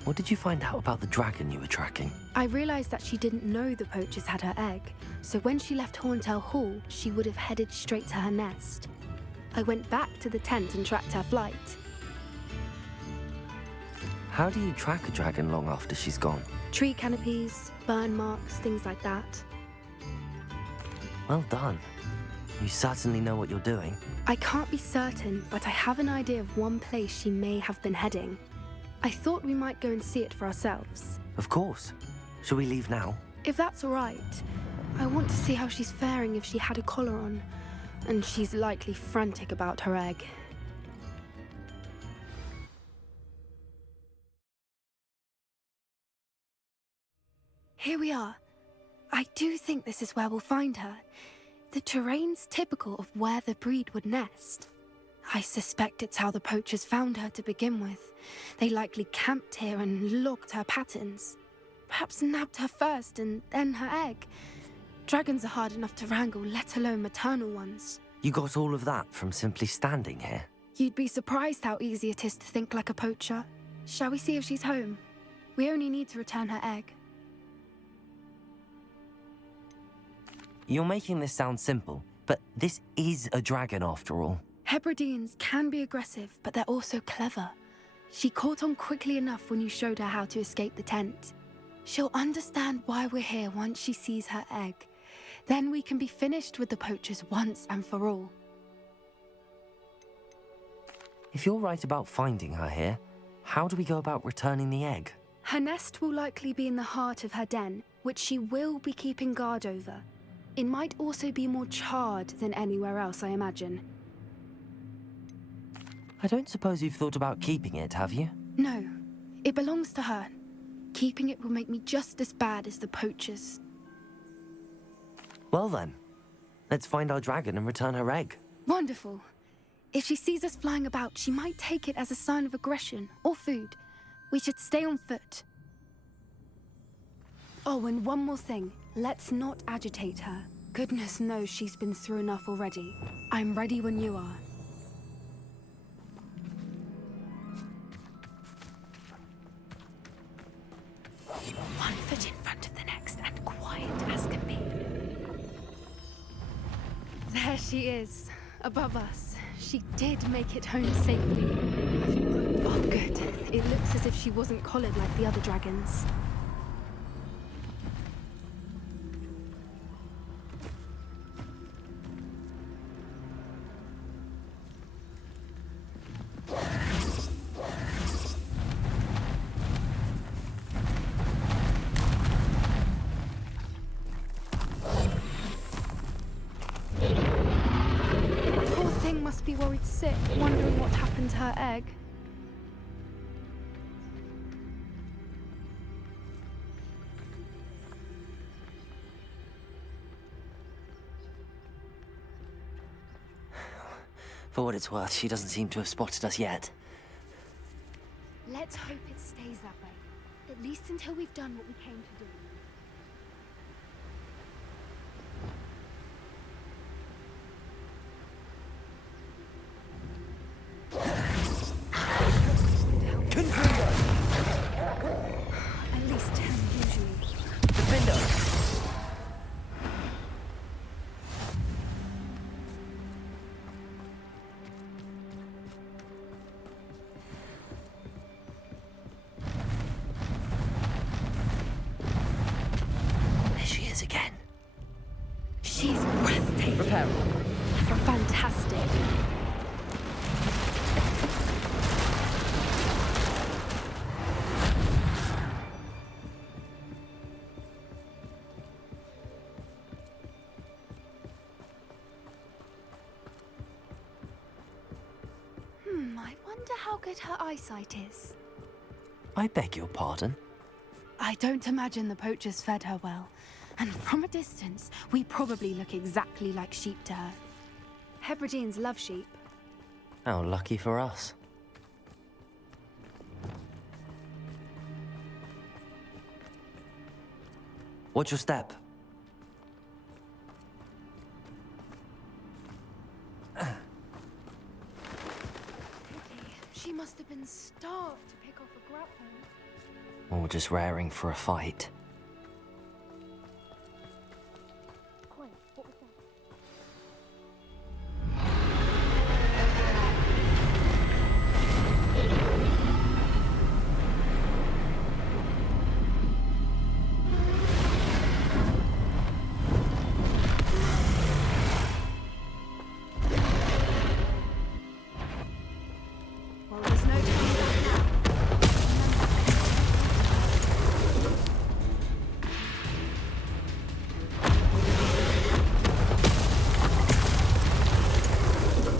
What did you find out about the dragon you were tracking? I realised that she didn't know the poachers had her egg, so when she left Horntail Hall, she would have headed straight to her nest. I went back to the tent and tracked her flight. How do you track a dragon long after she's gone? Tree canopies, burn marks, things like that. Well done. You certainly know what you're doing. I can't be certain, but I have an idea of one place she may have been heading. I thought we might go and see it for ourselves. Of course. Shall we leave now? If that's all right. I want to see how she's faring if she had a collar on. And she's likely frantic about her egg. Here we are. I do think this is where we'll find her. The terrain's typical of where the breed would nest. I suspect it's how the poachers found her to begin with. They likely camped here and logged her patterns. Perhaps nabbed her first and then her egg. Dragons are hard enough to wrangle, let alone maternal ones. You got all of that from simply standing here? You'd be surprised how easy it is to think like a poacher. Shall we see if she's home? We only need to return her egg. You're making this sound simple, but this is a dragon after all. Hebrideans can be aggressive, but they're also clever. She caught on quickly enough when you showed her how to escape the tent. She'll understand why we're here once she sees her egg. Then we can be finished with the poachers once and for all. If you're right about finding her here, how do we go about returning the egg? Her nest will likely be in the heart of her den, which she will be keeping guard over. It might also be more charred than anywhere else, I imagine. I don't suppose you've thought about keeping it, have you? No, it belongs to her. Keeping it will make me just as bad as the poachers. Well then, let's find our dragon and return her egg. Wonderful. If she sees us flying about, she might take it as a sign of aggression or food. We should stay on foot. Oh, and one more thing. Let's not agitate her. Goodness knows she's been through enough already. I'm ready when you are. One foot in front of the next and quiet as can be. There she is, above us. She did make it home safely. Oh, good. It looks as if she wasn't collared like the other dragons. Be worried sick, wondering what happened to her egg. For what it's worth, she doesn't seem to have spotted us yet. Let's hope it stays that way. At least until we've done what we came to do. At least 10 usually. Defender! There she is again. She's breathtaking. Repair. Fantastic. I wonder how good her eyesight is. I beg your pardon? I don't imagine the poachers fed her well. And from a distance, we probably look exactly like sheep to her. Hebrideans love sheep. How lucky for us. Watch your step. She must have been starved to pick off a grappling. Or just raring for a fight. Quiet, what was that? Well, there's no turning back now.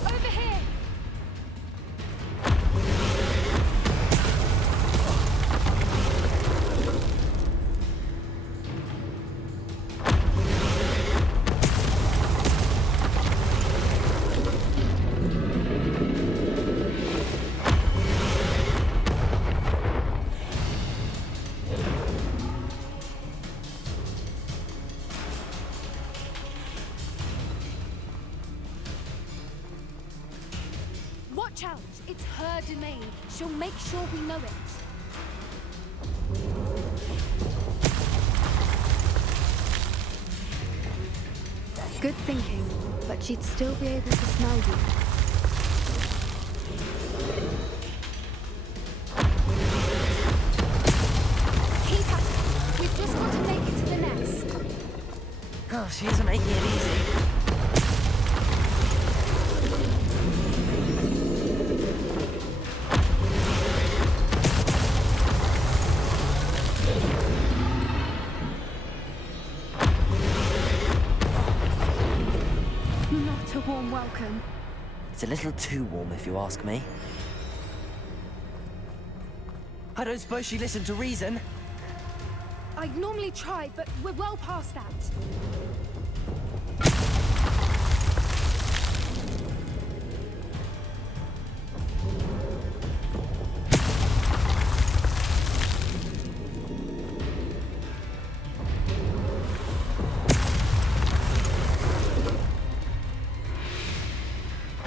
Over here! Watch out! It's her domain. She'll make sure we know it. Good thinking, but she'd still be able to smell you. Keep at it. We've just got to make it to the nest. Oh, she isn't making it easy. Not a warm welcome. It's a little too warm, if you ask me. I don't suppose she listened to reason. I'd normally try, but we're well past that.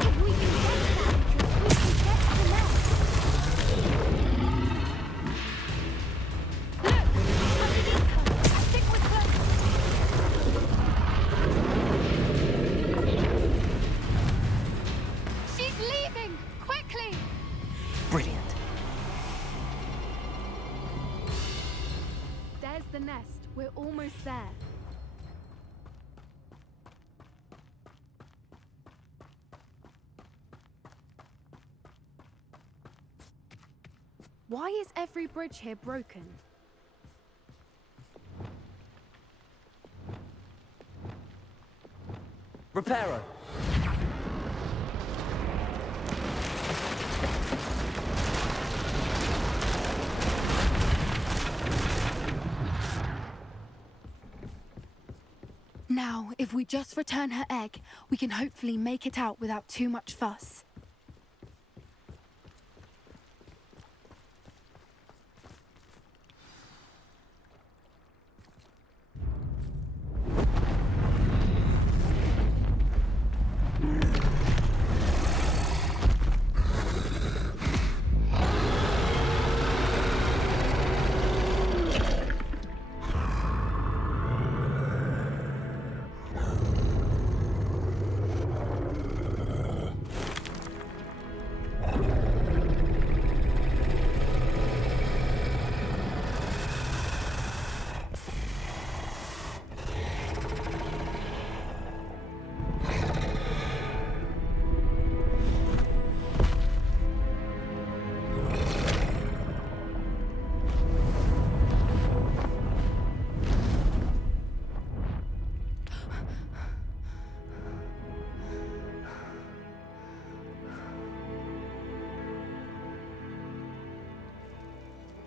If we can get to that entrance, we can get to the nest. Look! Underneath her! I think we're close! She's leaving! Quickly! Brilliant. There's the nest. We're almost there. Why is every bridge here broken? Reparo. Now, if we just return her egg, we can hopefully make it out without too much fuss.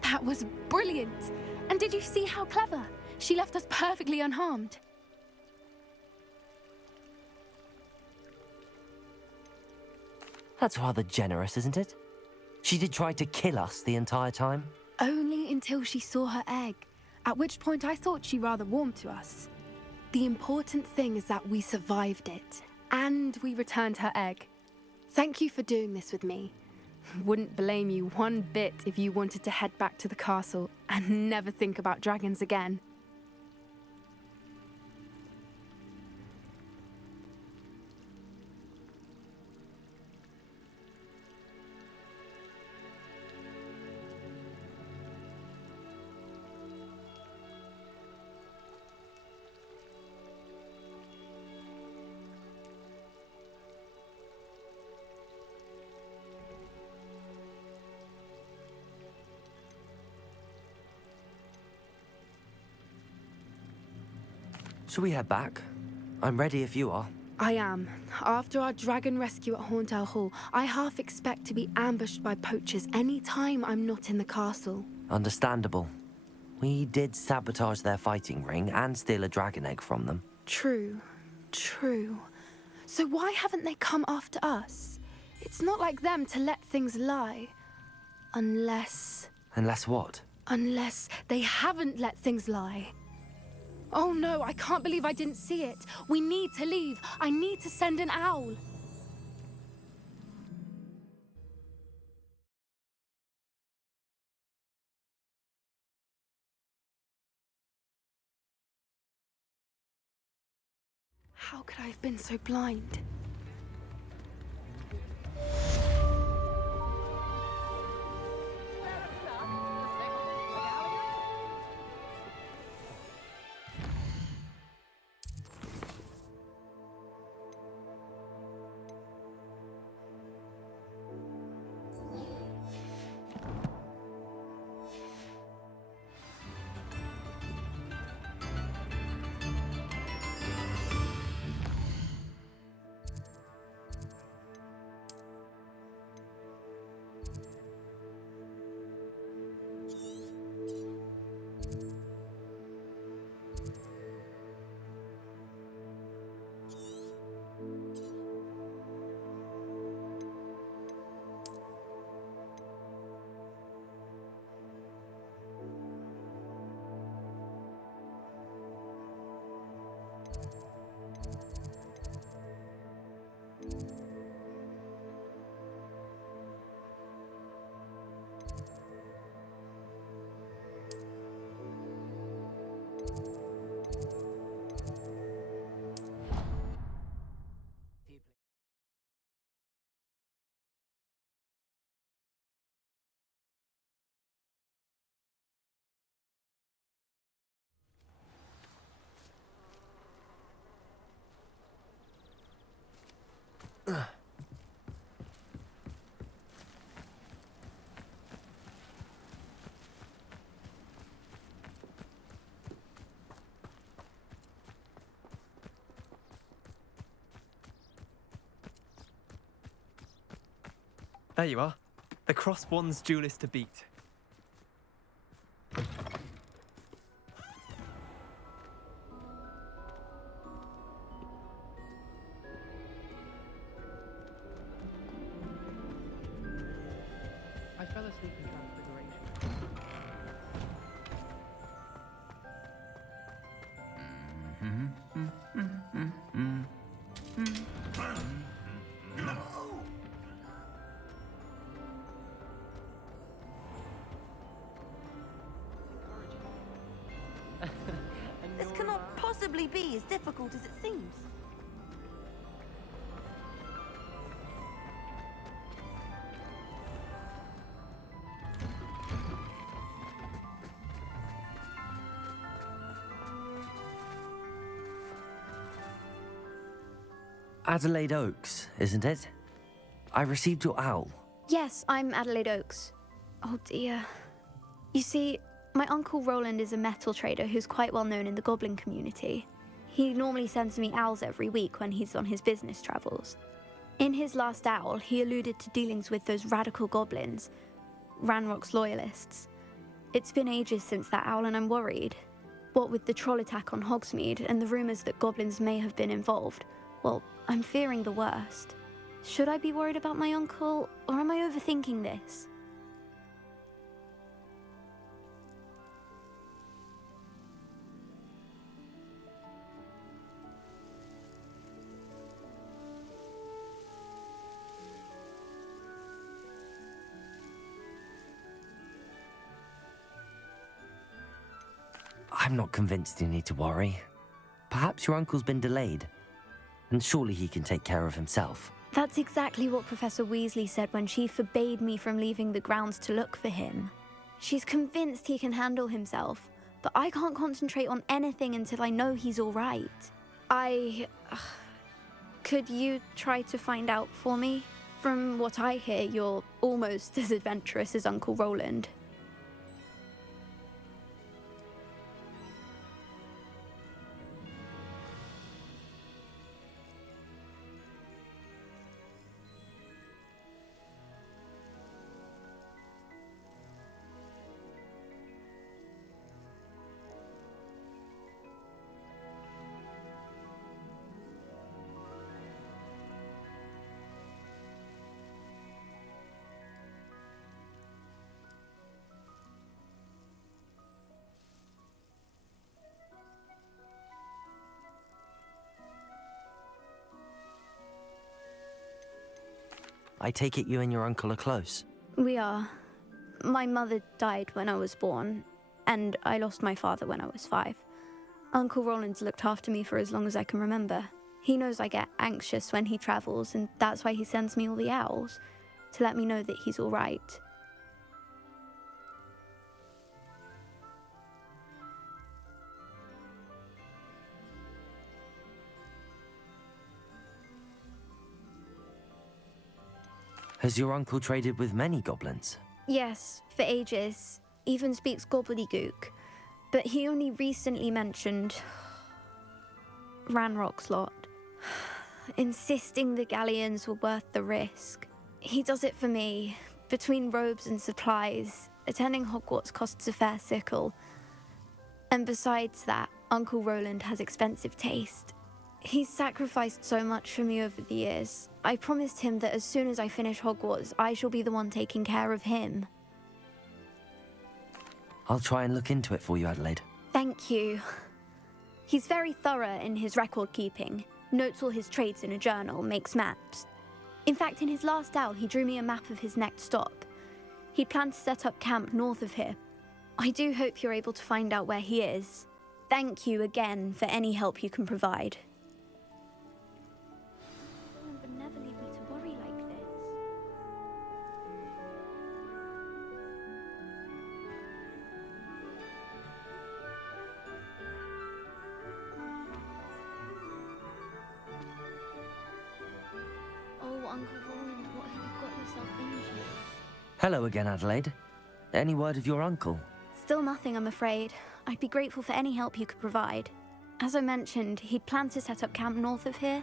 That was brilliant! And did you see how clever? She left us perfectly unharmed. That's rather generous, isn't it? She did try to kill us the entire time. Only until she saw her egg, at which point I thought she rather warmed to us. The important thing is that we survived it, and we returned her egg. Thank you for doing this with me. Wouldn't blame you one bit if you wanted to head back to the castle and never think about dragons again. Shall we head back? I'm ready if you are. I am. After our dragon rescue at Hauntel Hall, I half expect to be ambushed by poachers any time I'm not in the castle. Understandable. We did sabotage their fighting ring and steal a dragon egg from them. True. True. So why haven't they come after us? It's not like them to let things lie. Unless... Unless what? Unless they haven't let things lie. Oh no, I can't believe I didn't see it. We need to leave. I need to send an owl. How could I have been so blind? There you are. The Crosswands duelist to beat. I fell asleep in Transfiguration. This cannot possibly be as difficult as it seems. Adelaide Oaks, isn't it? I received your owl. Yes, I'm Adelaide Oaks. Oh dear. You see, my uncle Roland is a metal trader who's quite well known in the goblin community. He normally sends me owls every week when he's on his business travels. In his last owl, he alluded to dealings with those radical goblins, Ranrock's loyalists. It's been ages since that owl and I'm worried. What with the troll attack on Hogsmeade and the rumours that goblins may have been involved, well, I'm fearing the worst. Should I be worried about my uncle, or am I overthinking this? I'm not convinced you need to worry. Perhaps your uncle's been delayed, and surely he can take care of himself. That's exactly what Professor Weasley said when she forbade me from leaving the grounds to look for him. She's convinced he can handle himself, but I can't concentrate on anything until I know he's all right. Could you try to find out for me? From what I hear, you're almost as adventurous as Uncle Roland. I take it you and your uncle are close. We are. My mother died when I was born, and I lost my father when I was 5. Uncle Roland's looked after me for as long as I can remember. He knows I get anxious when he travels, and that's why he sends me all the owls, to let me know that he's all right. Has your uncle traded with many goblins? Yes, for ages. Even speaks gobbledygook. But he only recently mentioned Ranrock's lot, insisting the galleons were worth the risk. He does it for me. Between robes and supplies, attending Hogwarts costs a fair sickle. And besides that, Uncle Roland has expensive taste. He's sacrificed so much for me over the years. I promised him that as soon as I finish Hogwarts, I shall be the one taking care of him. I'll try and look into it for you, Adelaide. Thank you. He's very thorough in his record keeping, notes all his trades in a journal, makes maps. In fact, in his last owl, he drew me a map of his next stop. He planned to set up camp north of here. I do hope you're able to find out where he is. Thank you again for any help you can provide. But never leave me to worry like this. Uncle Roland, what have you got yourself into? Hello again, Adelaide. Any word of your uncle? Still nothing, I'm afraid. I'd be grateful for any help you could provide. As I mentioned, he'd planned to set up camp north of here.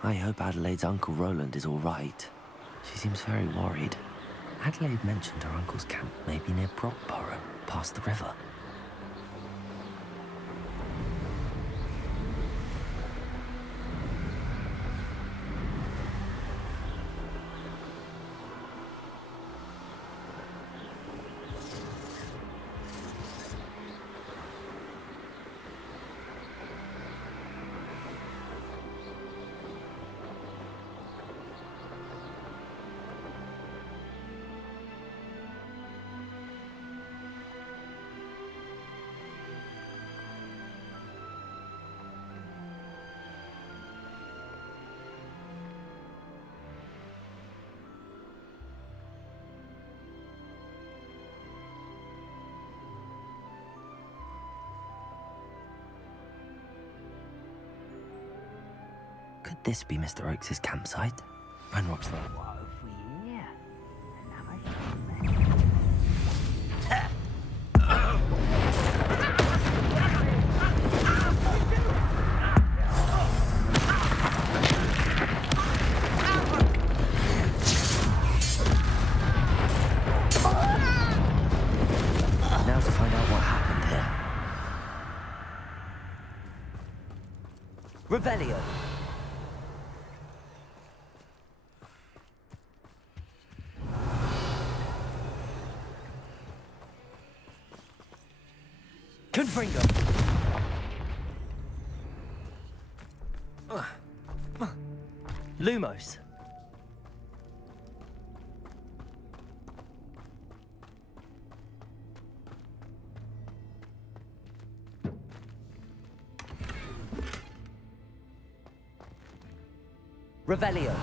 I hope Adelaide's Uncle Roland is all right. She seems very worried. Adelaide mentioned her uncle's camp may be near Brockborough, past the river. Could this be Mr. Oakes' campsite? Renrock's there. Now to find out what happened here. Revelio. Confringo. Lumos. Revelio.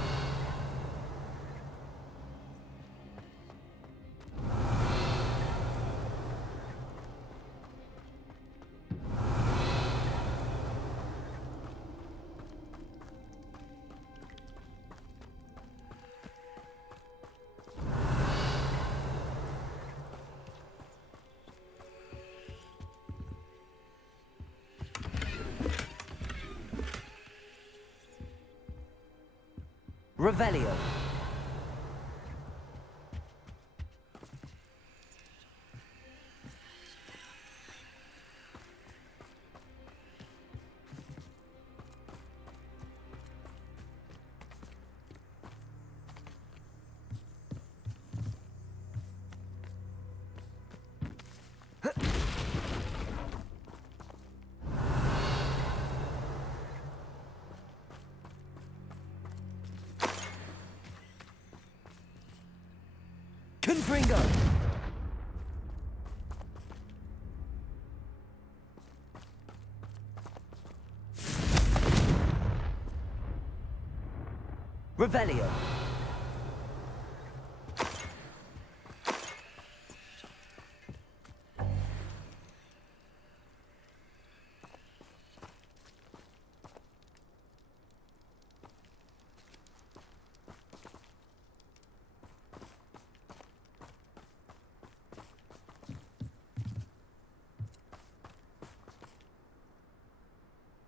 Revelio. Confringo. Revelio.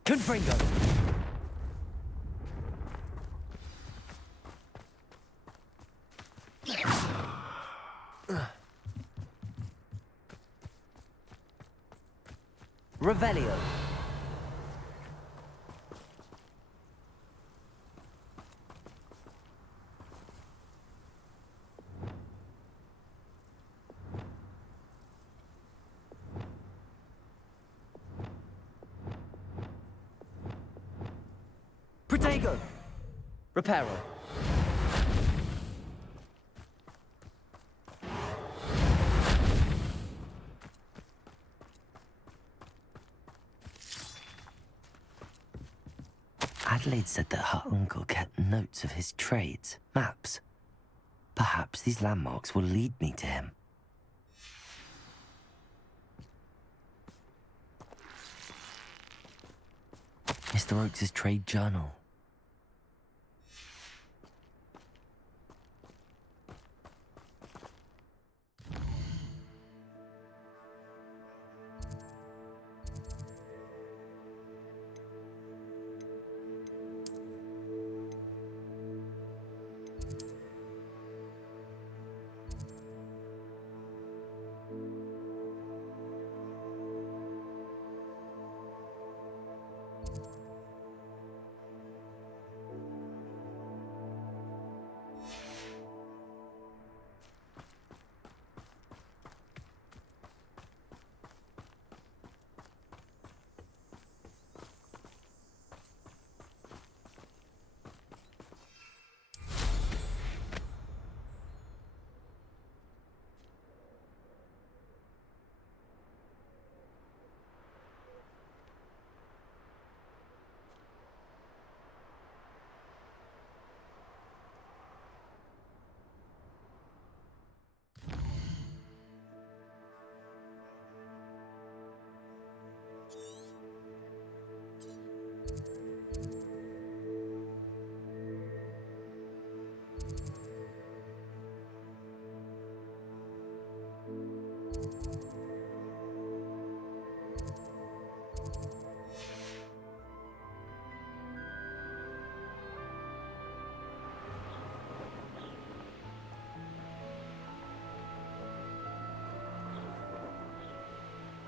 Confringo. Revelio. Protego. Reparo. Adelaide said that her uncle kept notes of his trades, maps. Perhaps these landmarks will lead me to him. Mr. Oakes' trade journal.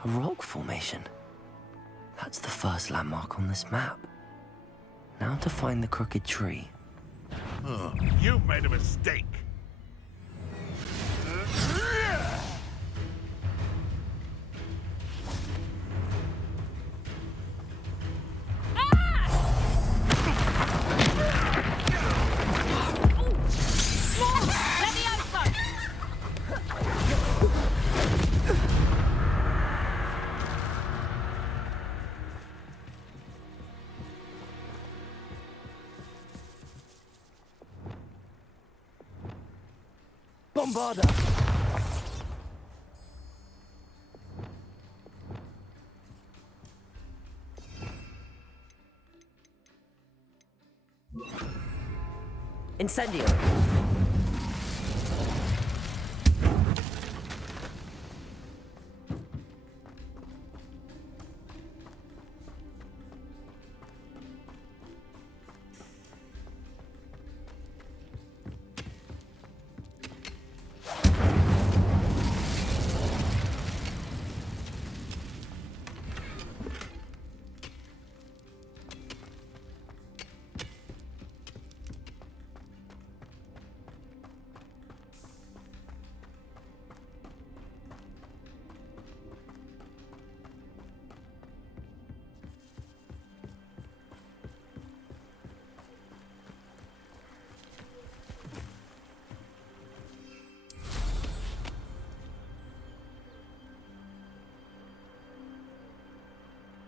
A rock formation. That's the first landmark on this map. Now to find the crooked tree. Oh, you made a mistake. Bombarda! Incendio!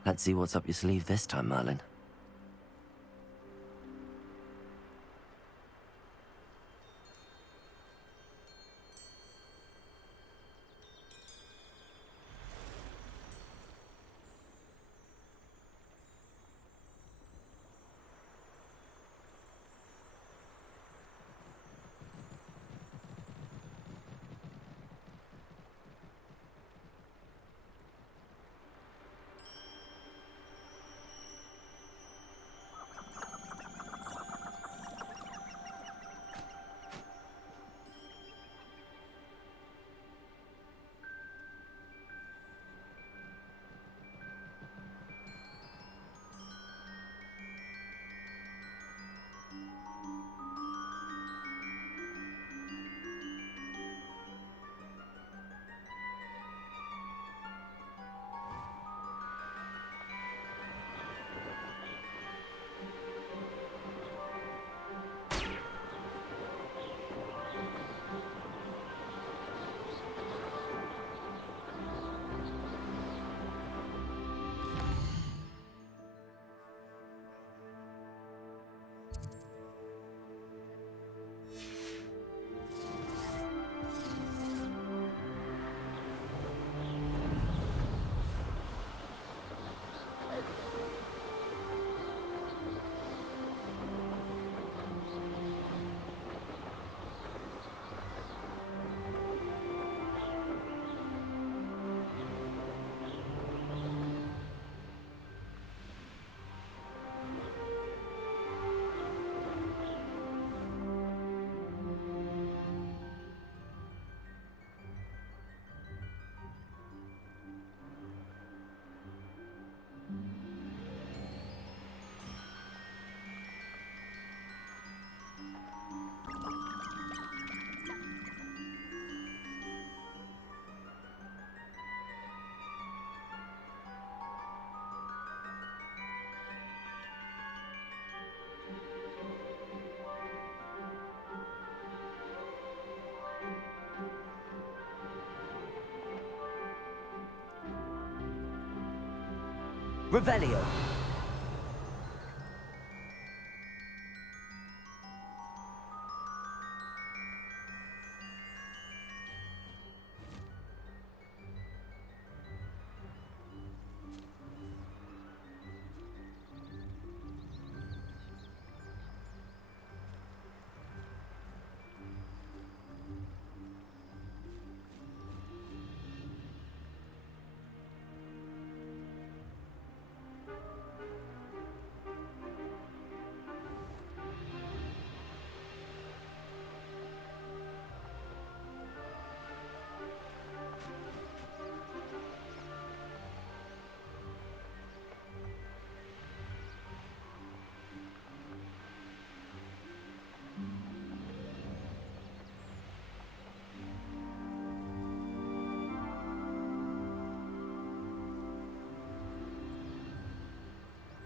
Let's see what's up your sleeve this time, Merlin. Revelio.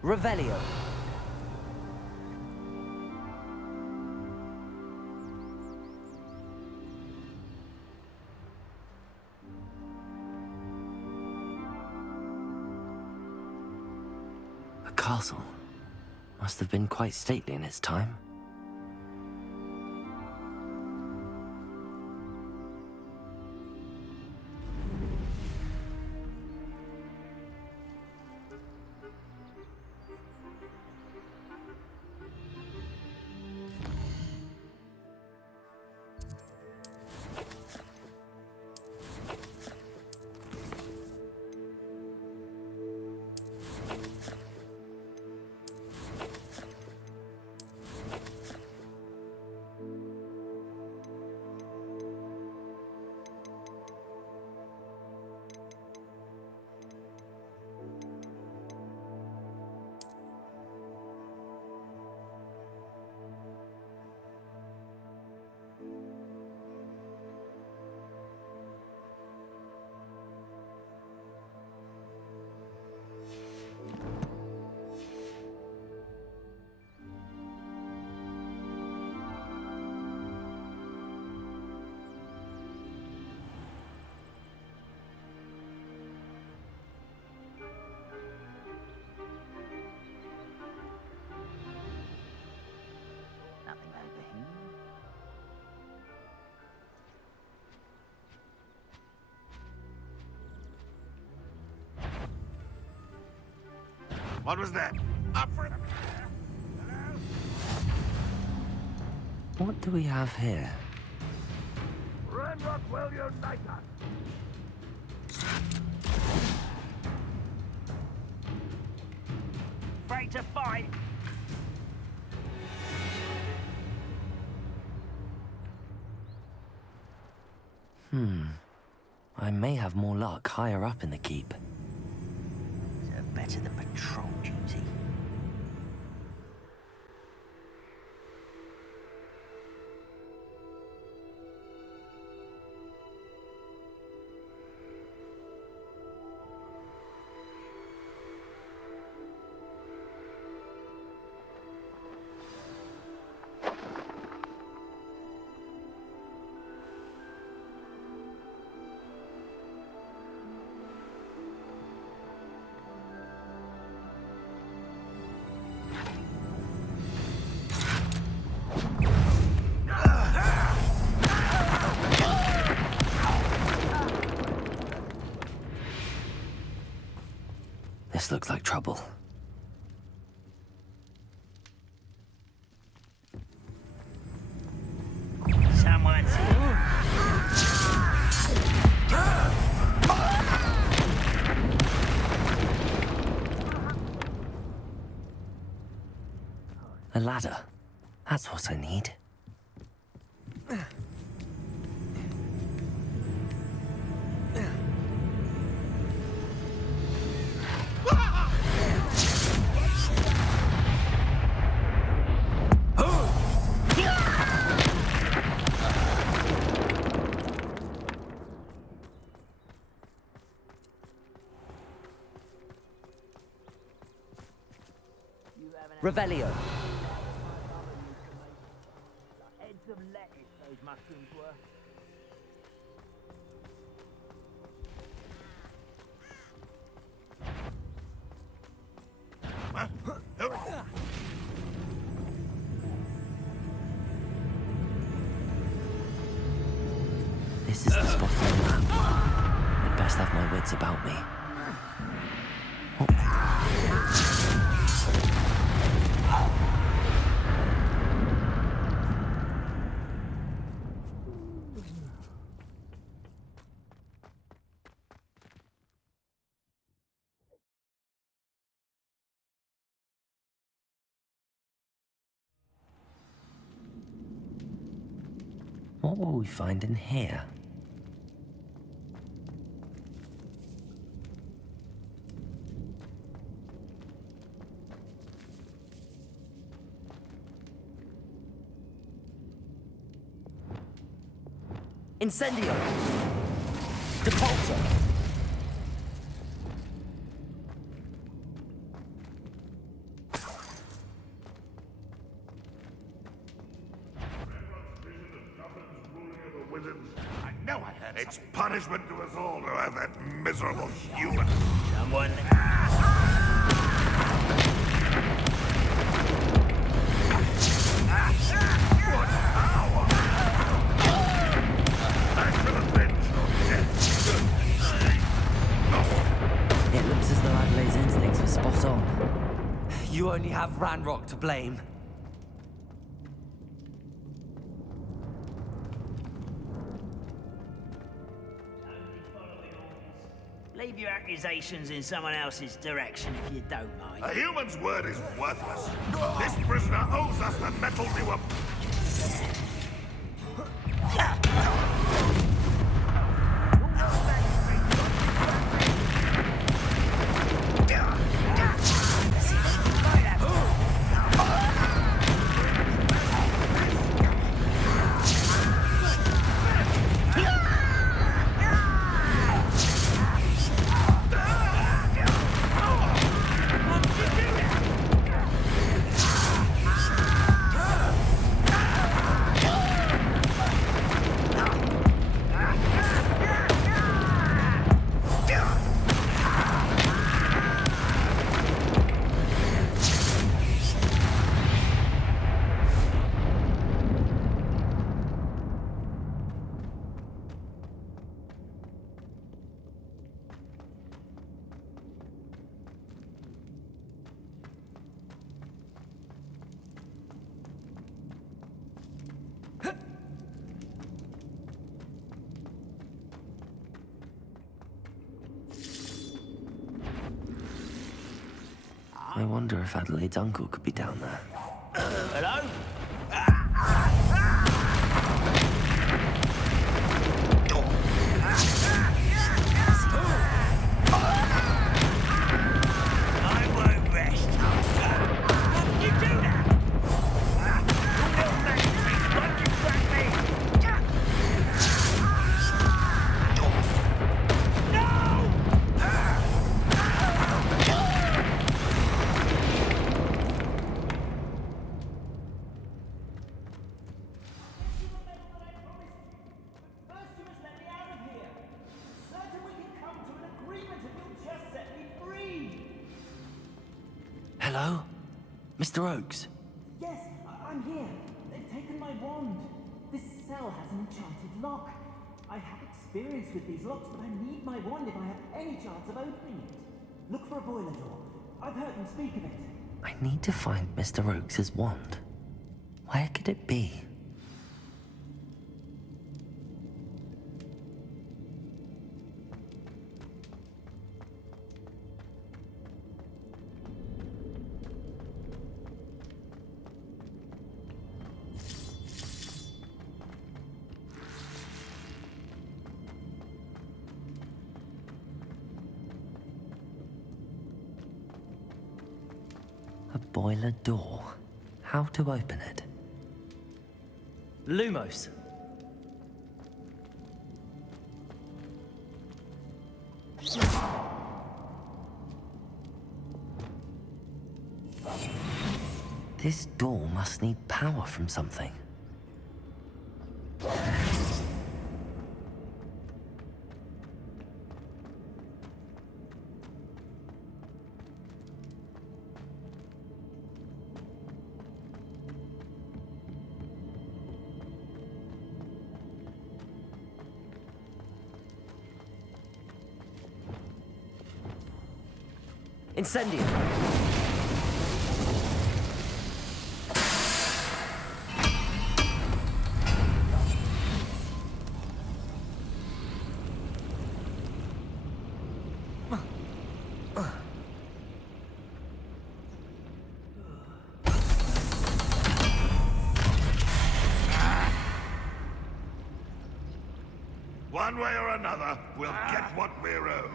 Revelio. The castle must have been quite stately in its time. Nothing over here. What was that? Up for the... What do we have here? Run, Rockwell, unite us! Afraid to fight. I may have more luck higher up in the keep. So better than patrol duty. This looks like trouble. Someone's here. A ladder. That's what I need. Revelio. Heads of lettuce, those mushrooms were. This is the spot on the map. I'd best have my wits about me. What will we find in here? Incendio! Depulsor! I know I heard it's punishment to us all to have that miserable human. Someone. What power! I shall avenge your death. It looks as though Adelaide's instincts were spot on. You only have Ranrock to blame. Leave your accusations in someone else's direction if you don't mind. A human's word is worthless. This prisoner owes us the metals he were... I wonder if Adelaide's uncle could be down there. Hello? I won't rest. What did you do now? Your little magistrate's working for me. Hello? Mr. Oakes? Yes, I'm here. They've taken my wand. This cell has an enchanted lock. I have experience with these locks, but I need my wand if I have any chance of opening it. Look for a boiler door. I've heard them speak of it. I need to find Mr. Oakes' wand. Where could it be? A boiler door. How to open it? Lumos. This door must need power from something. Incendio! One way or another, we'll get what we're owed.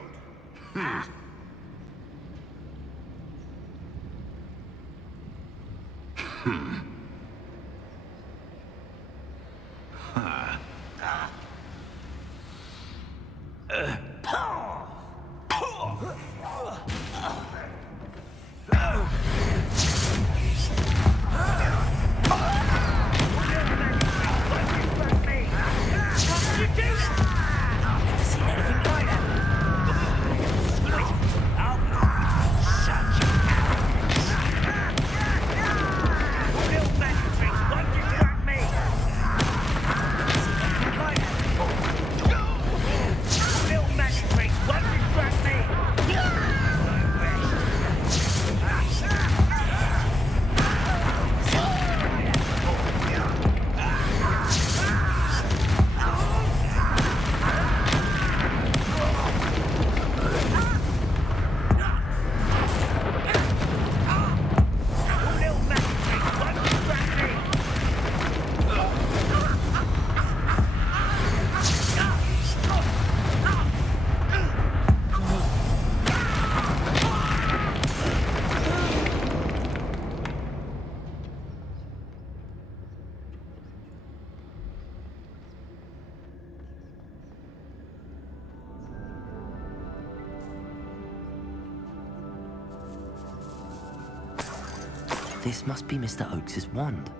This must be Mr. Oakes's wand.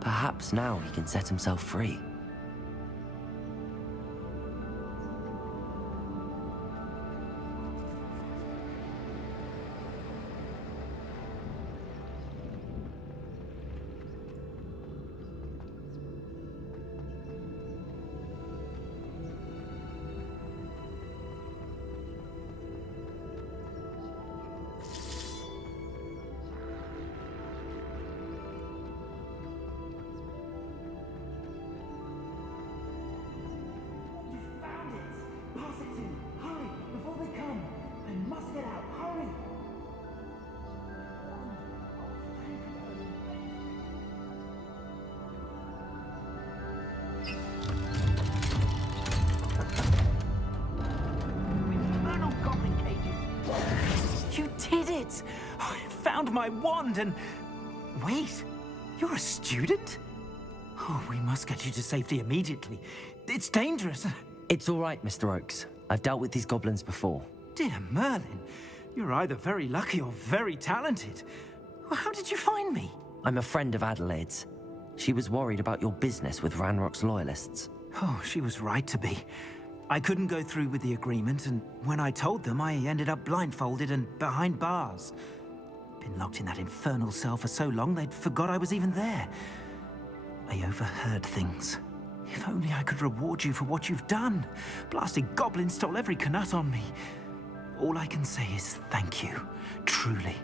Perhaps now he can set himself free. My wand and... Wait, you're a student? Oh, we must get you to safety immediately. It's dangerous. It's all right, Mr. Oakes. I've dealt with these goblins before. Dear Merlin, you're either very lucky or very talented. How did you find me? I'm a friend of Adelaide's. She was worried about your business with Ranrock's loyalists. Oh, she was right to be. I couldn't go through with the agreement, and when I told them, I ended up blindfolded and behind bars. Been locked in that infernal cell for so long, they'd forgot I was even there. I overheard things. If only I could reward you for what you've done. Blasted goblin stole every Knut on me. All I can say is thank you, truly.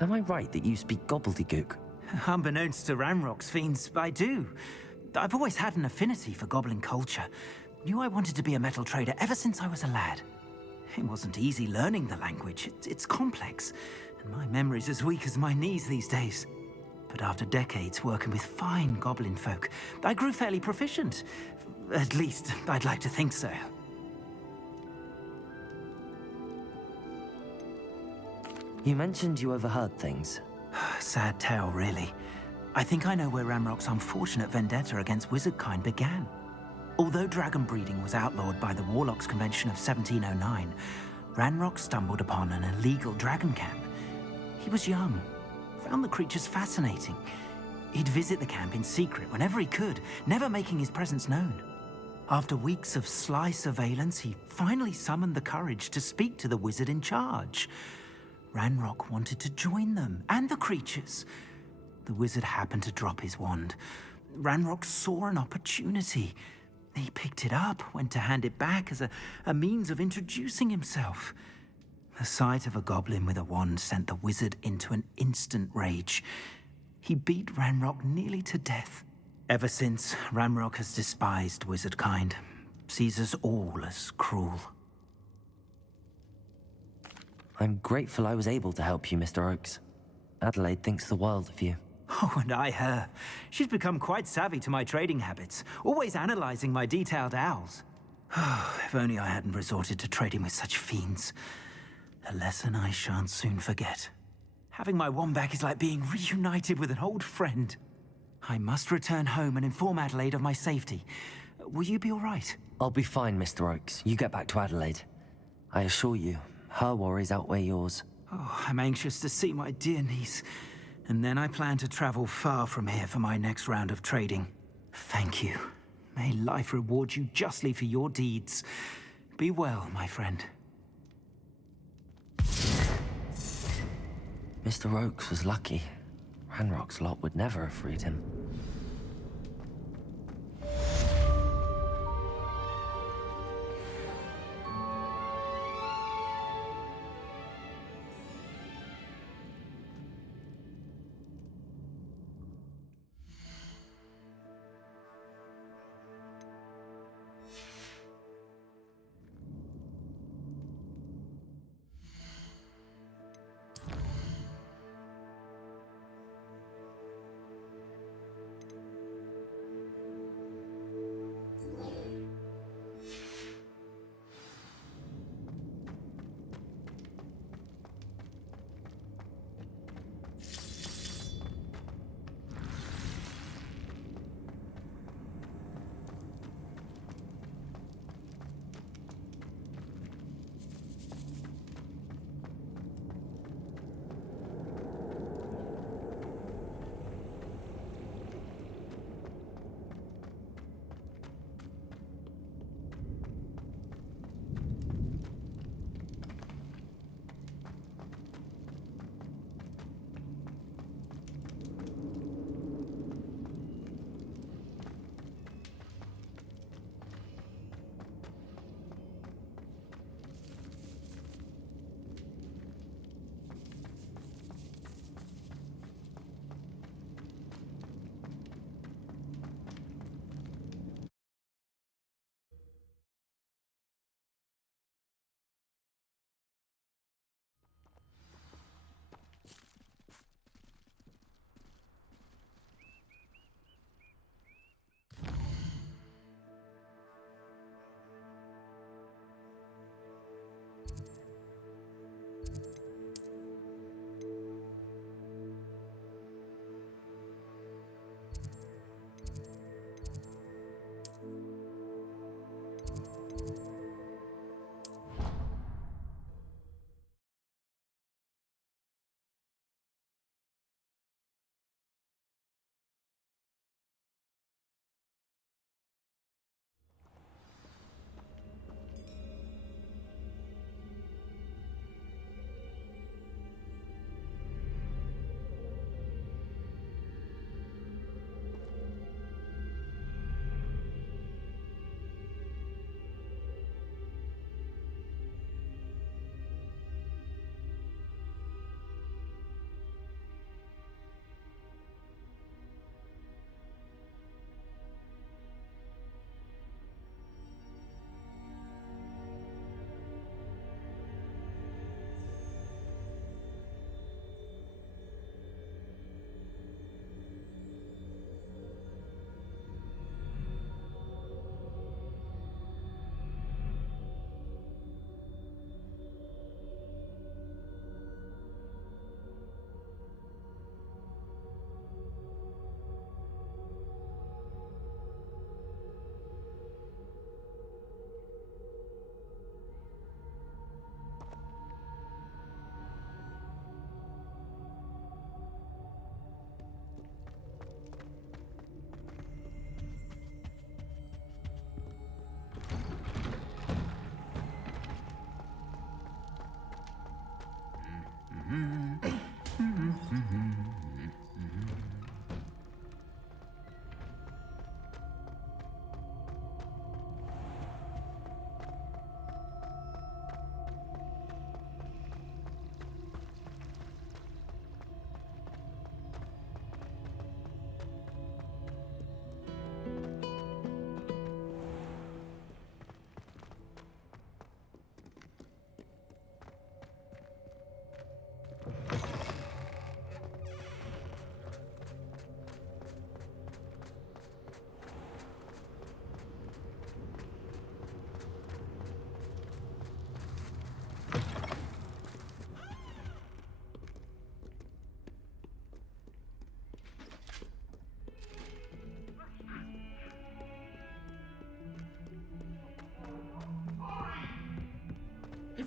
Am I right that you speak gobbledygook? Unbeknownst to Ranrock's fiends, I do. I've always had an affinity for goblin culture. Knew I wanted to be a metal trader ever since I was a lad. It wasn't easy learning the language. It's complex, and my memory's as weak as my knees these days. But after decades working with fine goblin folk, I grew fairly proficient. At least, I'd like to think so. You mentioned you overheard things. Sad tale, really. I think I know where Ranrock's unfortunate vendetta against wizardkind began. Although dragon breeding was outlawed by the Warlocks Convention of 1709, Ranrock stumbled upon an illegal dragon camp. He was young, found the creatures fascinating. He'd visit the camp in secret whenever he could, never making his presence known. After weeks of sly surveillance, he finally summoned the courage to speak to the wizard in charge. Ranrock wanted to join them, and the creatures. The wizard happened to drop his wand. Ranrock saw an opportunity. He picked it up, went to hand it back as a means of introducing himself. The sight of a goblin with a wand sent the wizard into an instant rage. He beat Ranrock nearly to death. Ever since, Ranrock has despised wizard kind, sees us all as cruel. I'm grateful I was able to help you, Mr. Oakes. Adelaide thinks the world of you. Oh, and I her. She's become quite savvy to my trading habits, always analyzing my detailed owls. If only I hadn't resorted to trading with such fiends. A lesson I shan't soon forget. Having my wand back is like being reunited with an old friend. I must return home and inform Adelaide of my safety. Will you be all right? I'll be fine, Mr. Oakes. You get back to Adelaide. I assure you, her worries outweigh yours. Oh, I'm anxious to see my dear niece. And then I plan to travel far from here for my next round of trading. Thank you. May life reward you justly for your deeds. Be well, my friend. Mr. Oakes was lucky. Ranrock's lot would never have freed him.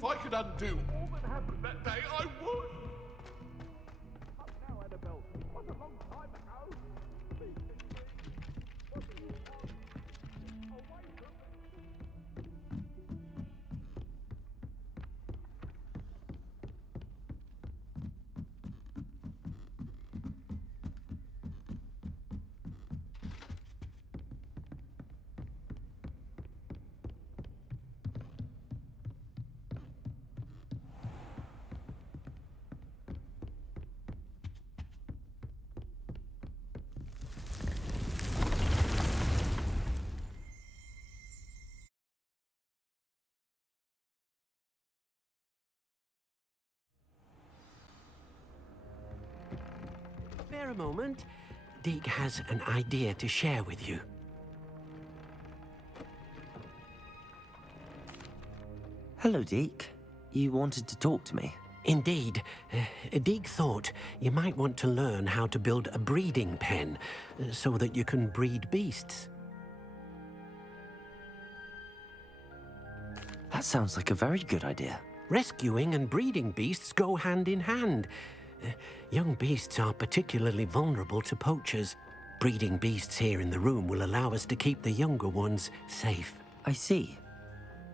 If I could undo all that happened that day, I would. Up now, Annabelle. It was a long time ago. Please, what do you want? Away from me. Spare a moment. Deke has an idea to share with you. Hello, Deke. You wanted to talk to me? Indeed. Deke thought you might want to learn how to build a breeding pen so that you can breed beasts. That sounds like a very good idea. Rescuing and breeding beasts go hand in hand. Young beasts are particularly vulnerable to poachers. Breeding beasts here in the room will allow us to keep the younger ones safe. I see.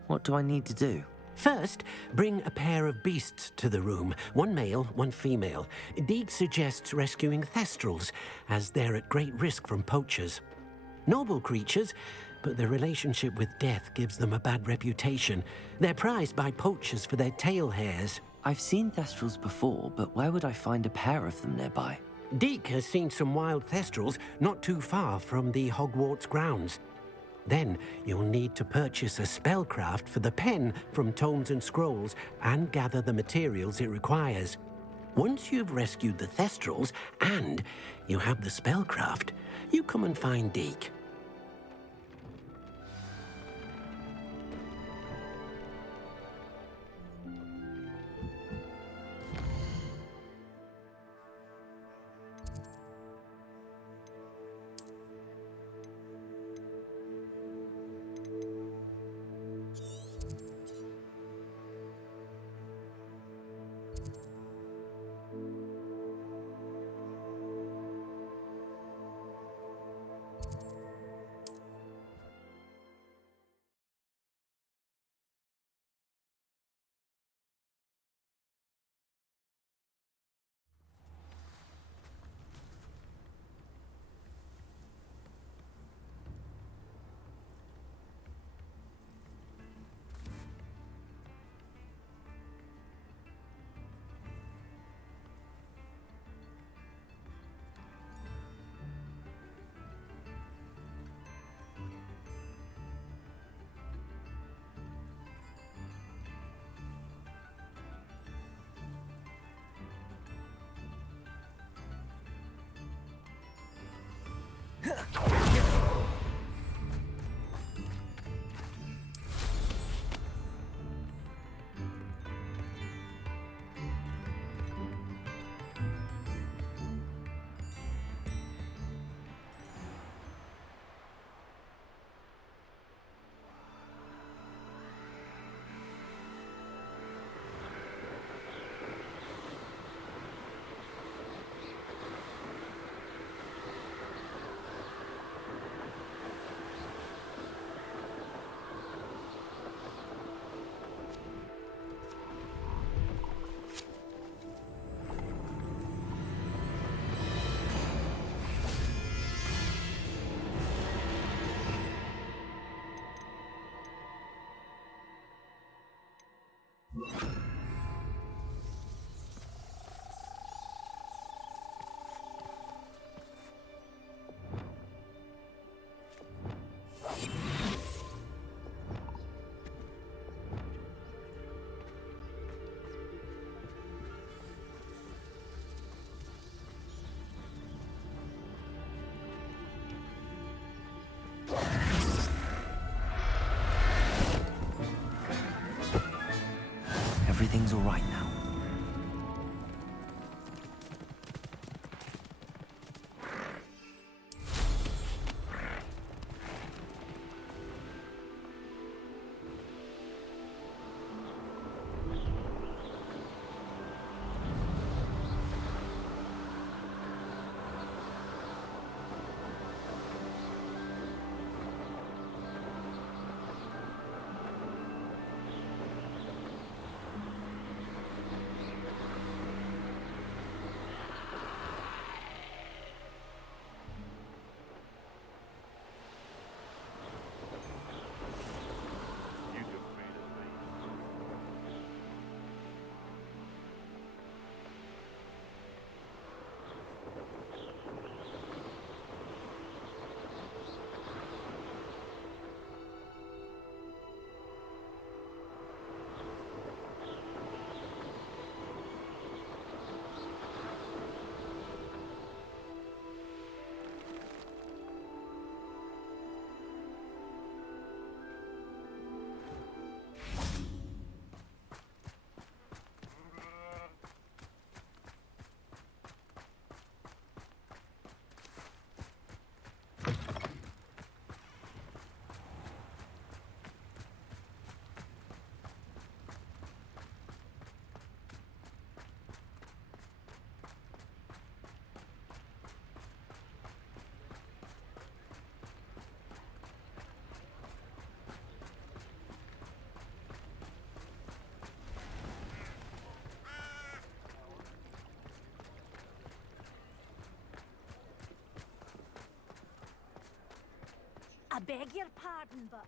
What do I need to do? First, bring a pair of beasts to the room. One male, one female. Deke suggests rescuing thestrals, as they're at great risk from poachers. Noble creatures, but their relationship with death gives them a bad reputation. They're prized by poachers for their tail hairs. I've seen thestrals before, but where would I find a pair of them nearby? Deke has seen some wild thestrals not too far from the Hogwarts grounds. Then you'll need to purchase a spellcraft for the pen from Tomes and Scrolls and gather the materials it requires. Once you've rescued the thestrals and you have the spellcraft, you come and find Deke. beg your pardon, but...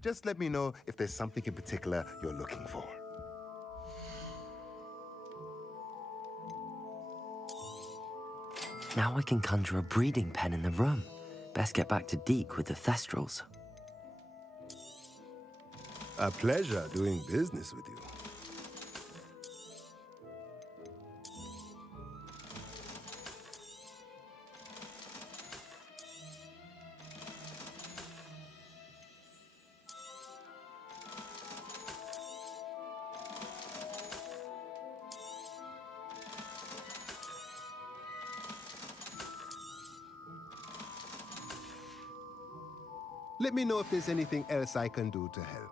Just let me know if there's something in particular you're looking for. Now I can conjure a breeding pen in the room. Best get back to Deke with the Thestrals. A pleasure doing business with you. Let me know if there's anything else I can do to help.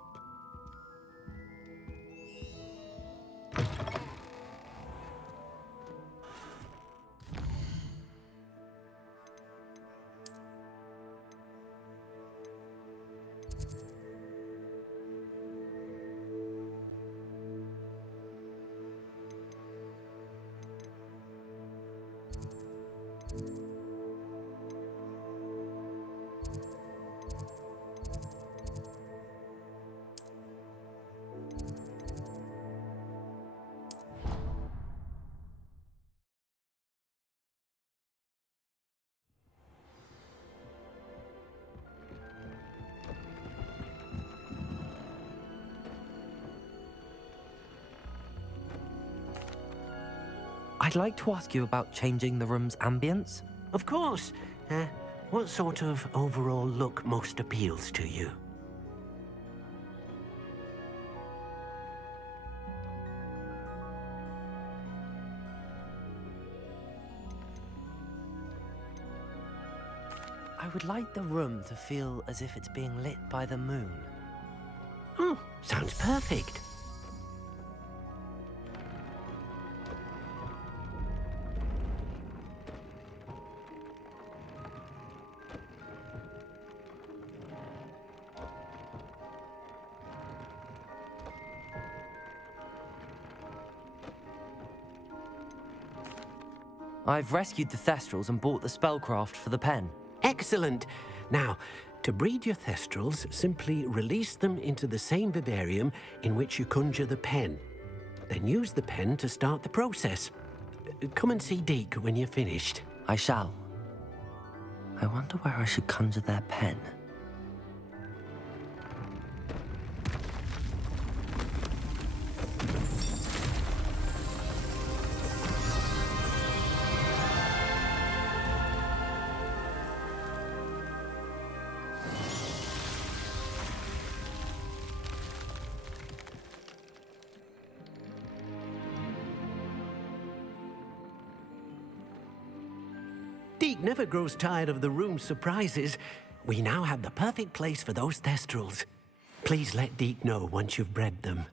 I'd like to ask you about changing the room's ambience. Of course. What sort of overall look most appeals to you? I would like the room to feel as if it's being lit by the moon. Oh, sounds perfect. I've rescued the Thestrals and bought the spellcraft for the pen. Excellent. Now, to breed your Thestrals, simply release them into the same vivarium in which you conjure the pen. Then use the pen to start the process. Come and see Deke when you're finished. I shall. I wonder where I should conjure their pen. Deke never grows tired of the room's surprises. We now have the perfect place for those Thestrals. Please let Deke know once you've bred them.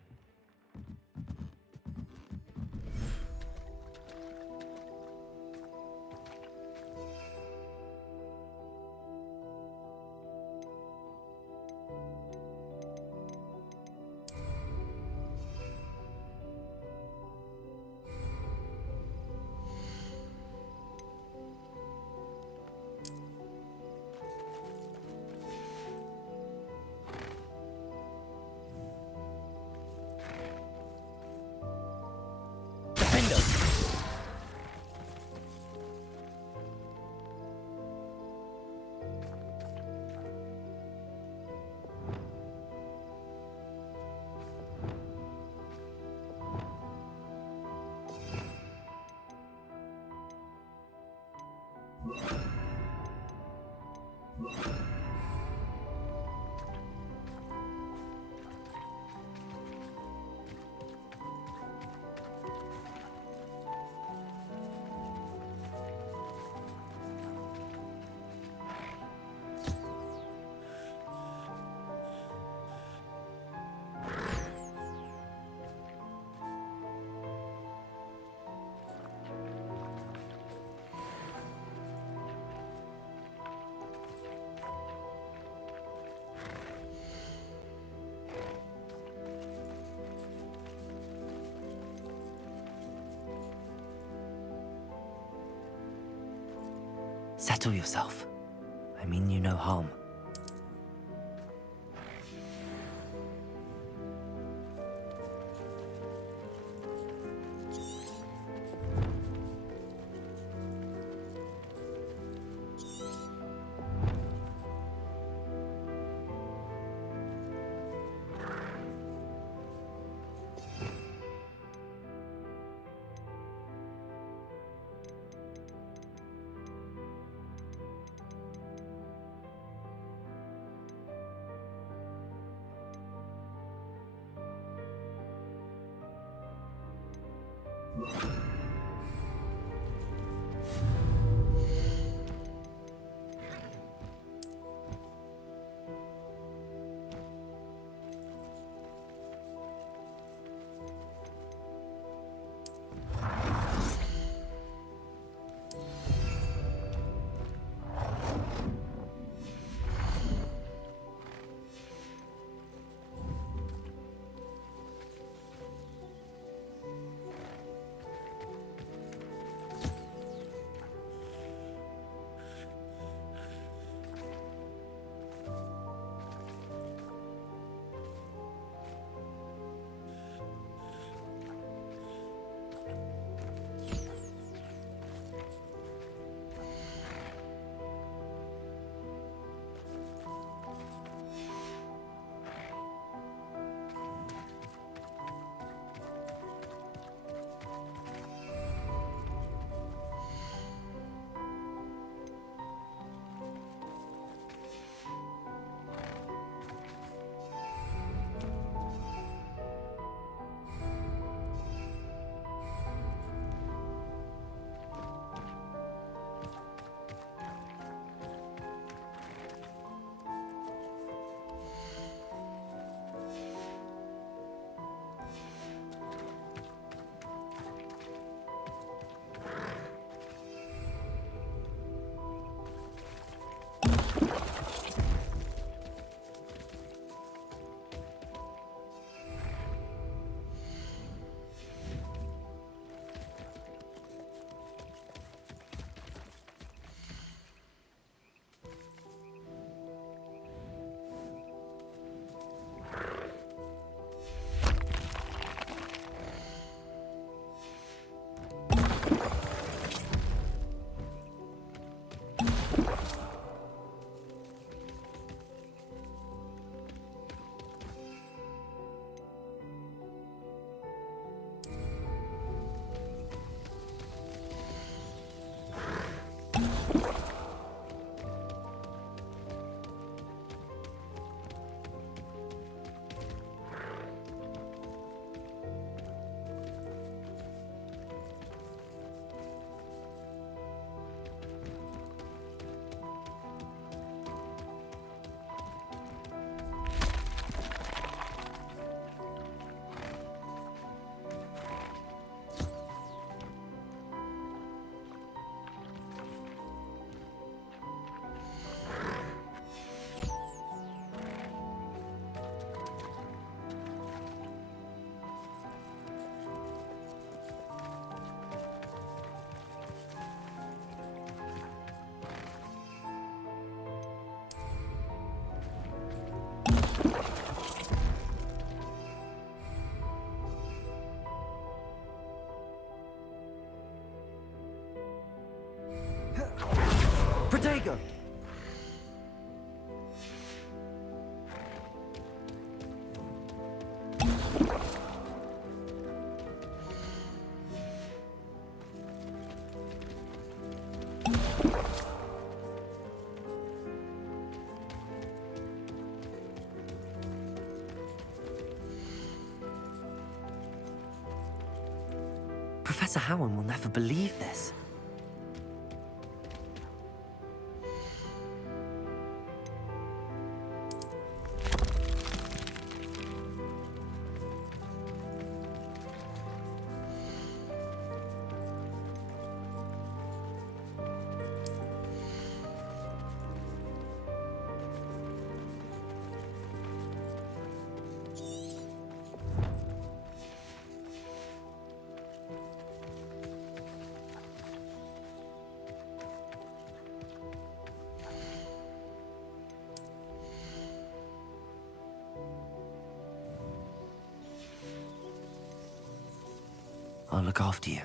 Settle yourself. I mean you no harm. Protego! Professor Howard will never believe this. I'll look after you.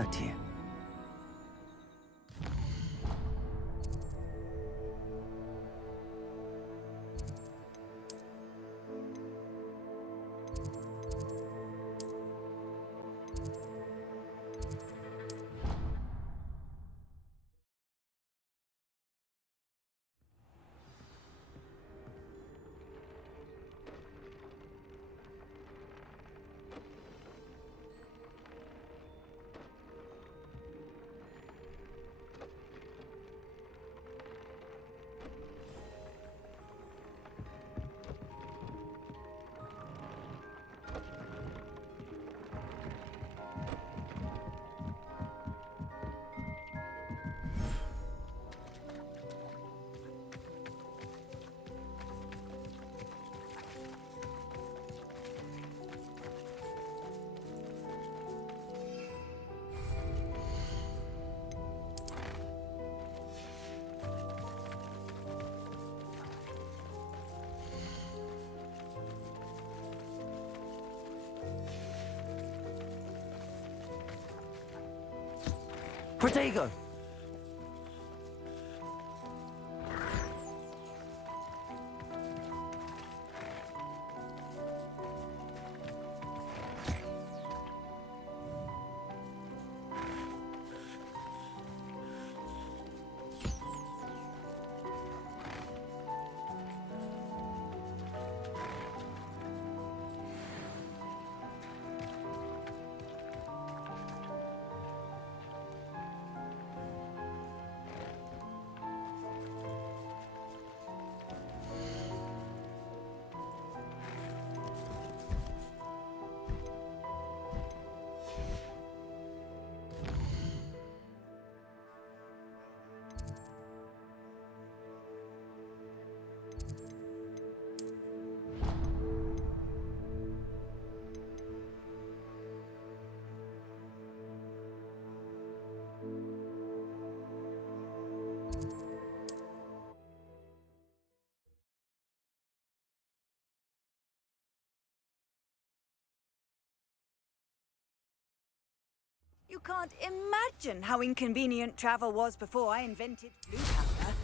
hurt you. Protego! You can't imagine how inconvenient travel was before I invented blue powder.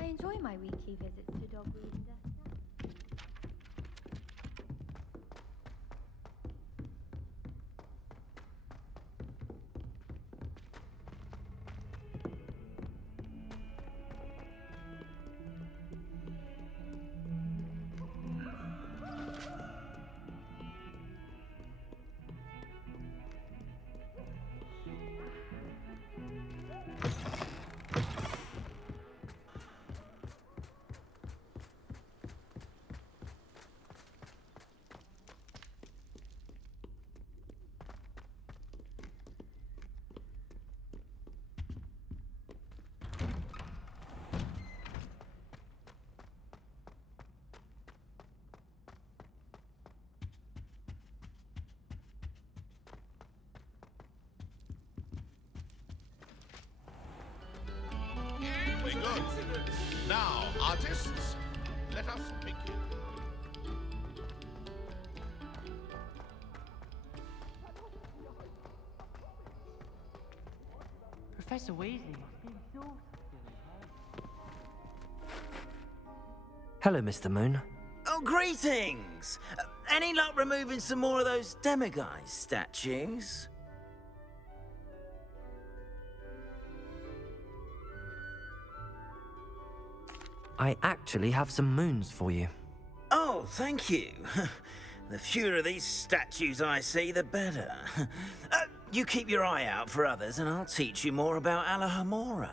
I enjoy my weekly visits to Dogwood and Death. Very good. Now, artists, let us begin. Professor Weasley must be exhausted. Hello, Mr. Moon. Oh, greetings! Any luck removing some more of those demiguise statues? I actually have some moons for you. Oh, thank you. The fewer of these statues I see, the better. You keep your eye out for others, and I'll teach you more about Alahamora.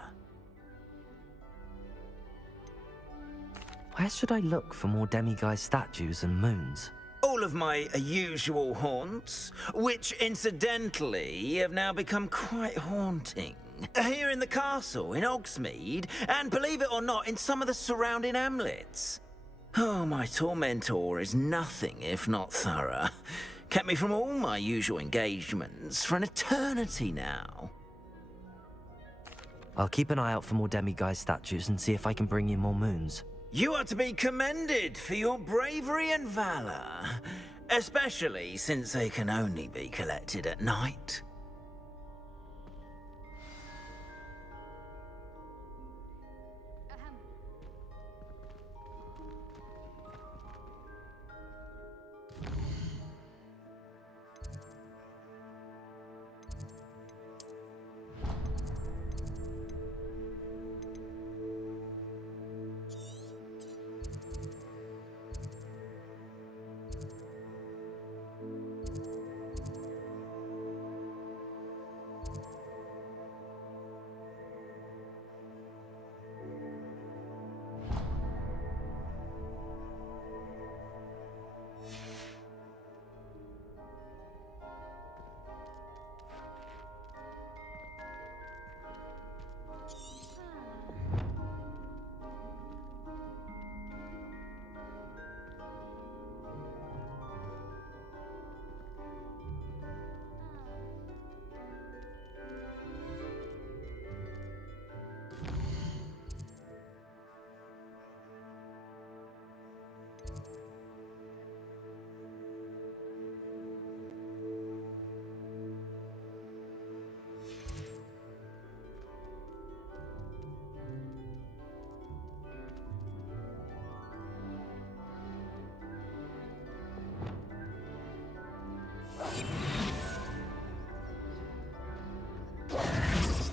Where should I look for more demiguise statues and moons? All of my usual haunts, which incidentally have now become quite haunting. Here in the castle, in Hogsmeade, and believe it or not, in some of the surrounding hamlets. Oh, my tormentor is nothing if not thorough. Kept me from all my usual engagements for an eternity now. I'll keep an eye out for more demiguise statues and see if I can bring you more moons. You are to be commended for your bravery and valor, especially since they can only be collected at night.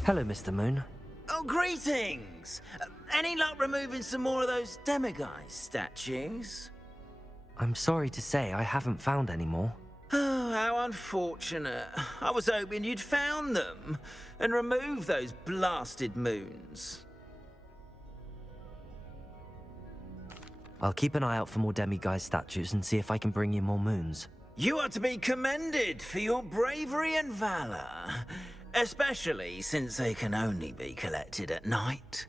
Hello, Mr. Moon. Oh, greetings! Any luck removing some more of those demiguise statues? I'm sorry to say I haven't found any more. Oh, how unfortunate. I was hoping you'd found them and removed those blasted moons. I'll keep an eye out for more demiguise statues and see if I can bring you more moons. You are to be commended for your bravery and valor, especially since they can only be collected at night.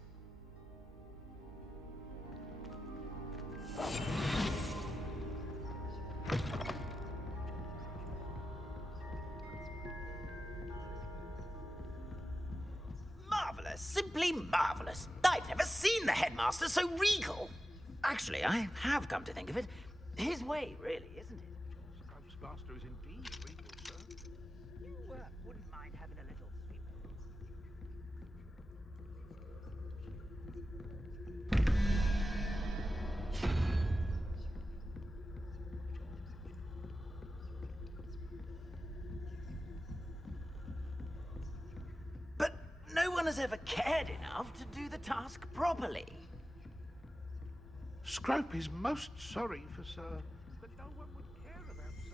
Marvelous, simply marvelous. I've never seen the headmaster so regal. Actually, I have come to think of it. His way, really, isn't it? Scope's master is indeed regal, sir. You wouldn't mind having a little sweep. But no one has ever cared enough to do the task properly. Scrope is most sorry for Sir, but no one would care about Sir.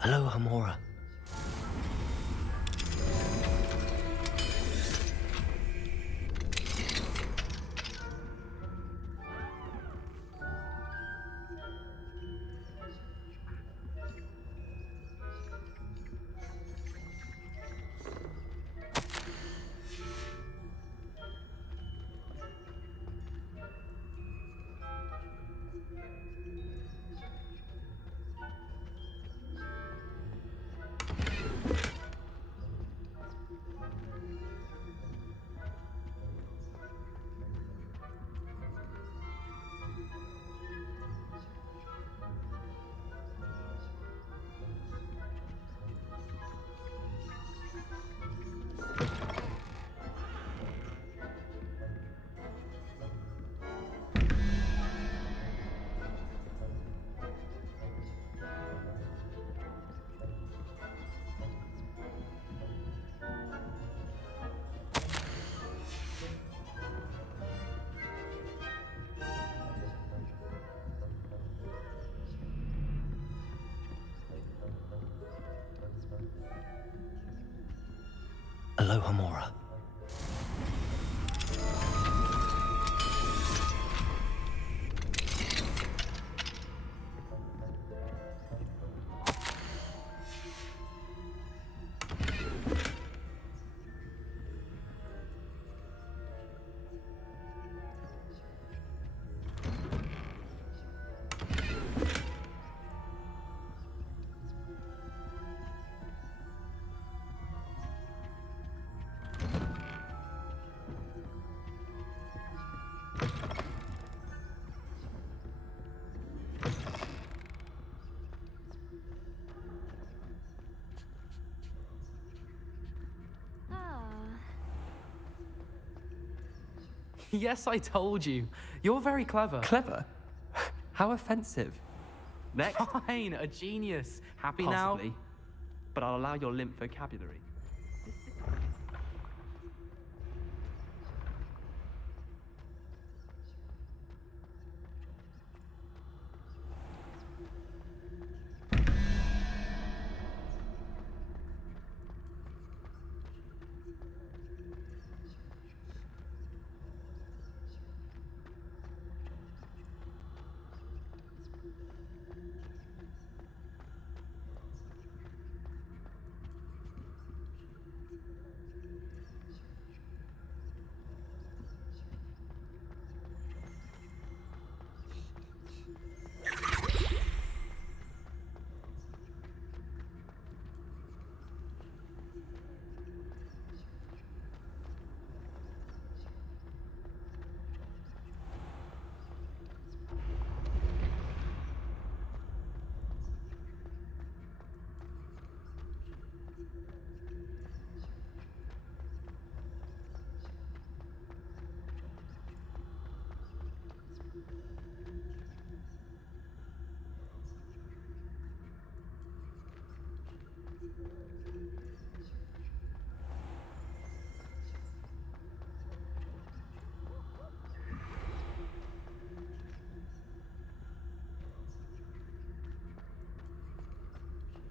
Hello, Hamora. Alohomora. Yes, I told you. You're very clever. Clever? How offensive. Next. Fine, a genius. Happy Possibly. now? But I'll allow your limp vocabulary.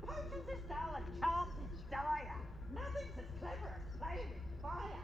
Potions is dull and chance is dire. Nothing's as clever as playing with fire.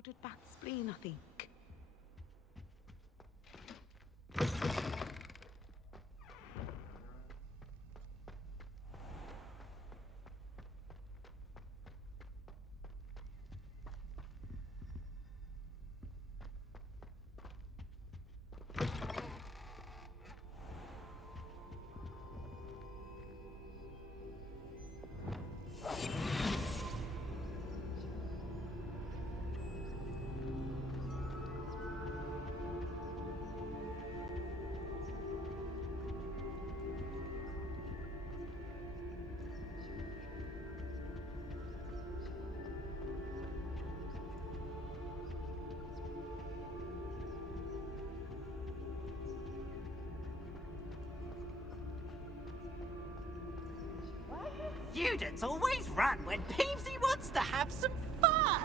ordered back the spleen, I think. Students always run when Peevesy wants to have some fun!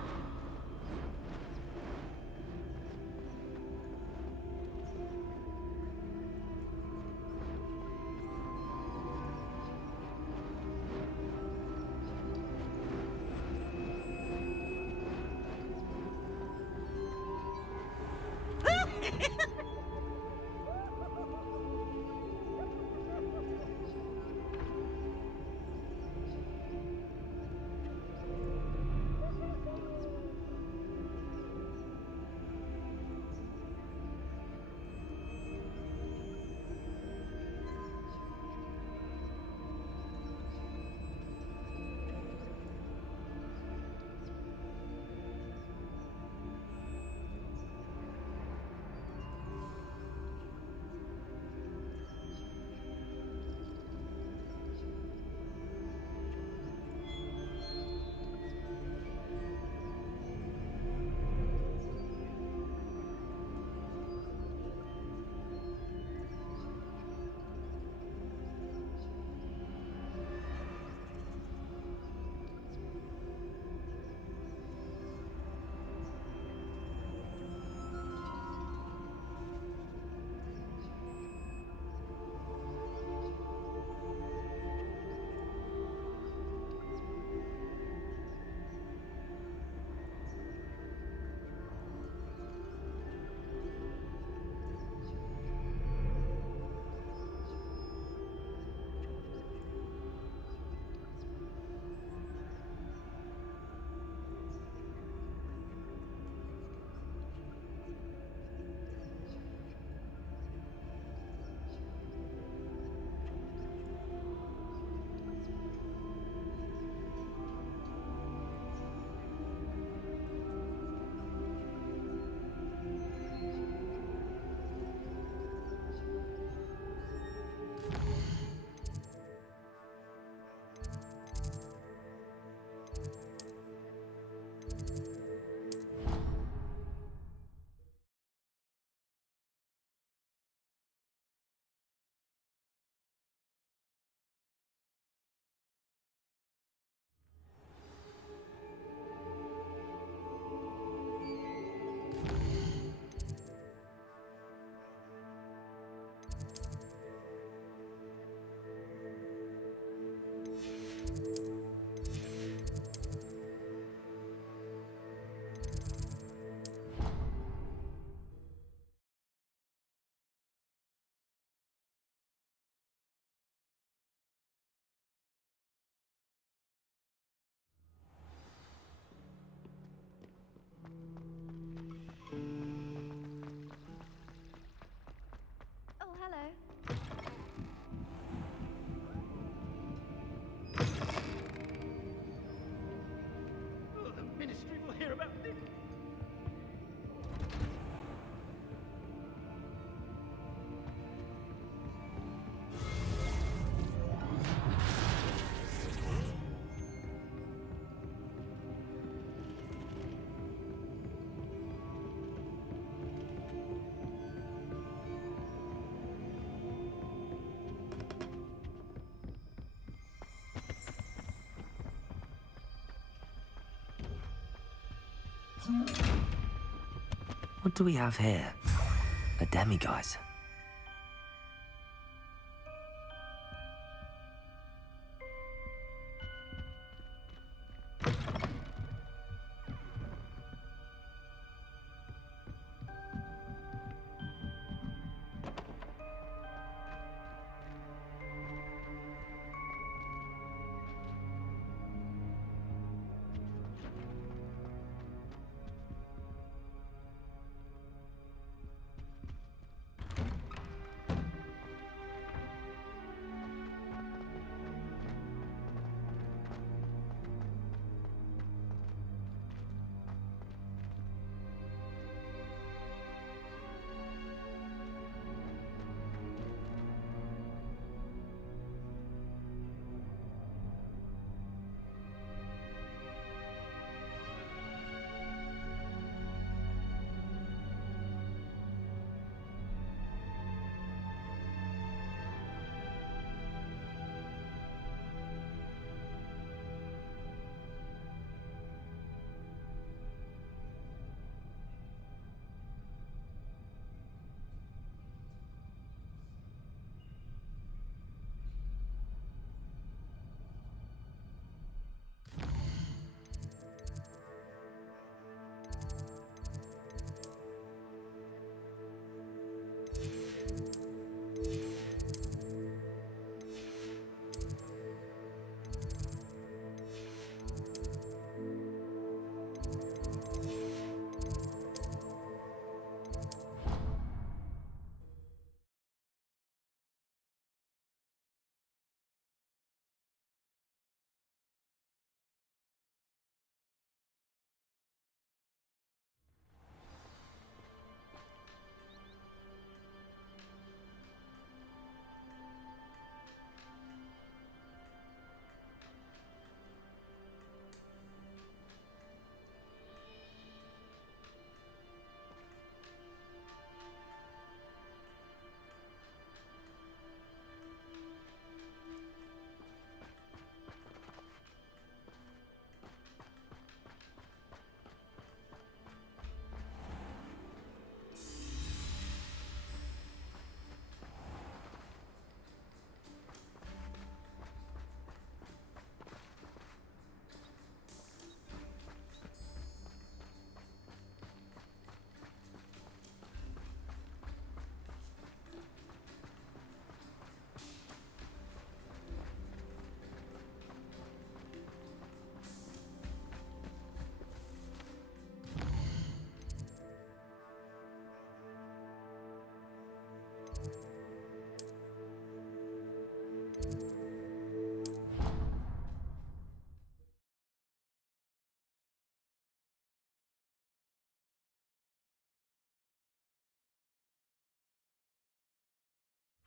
Oh, hello. Oh, the Ministry will hear about this. What do we have here? A demiguise.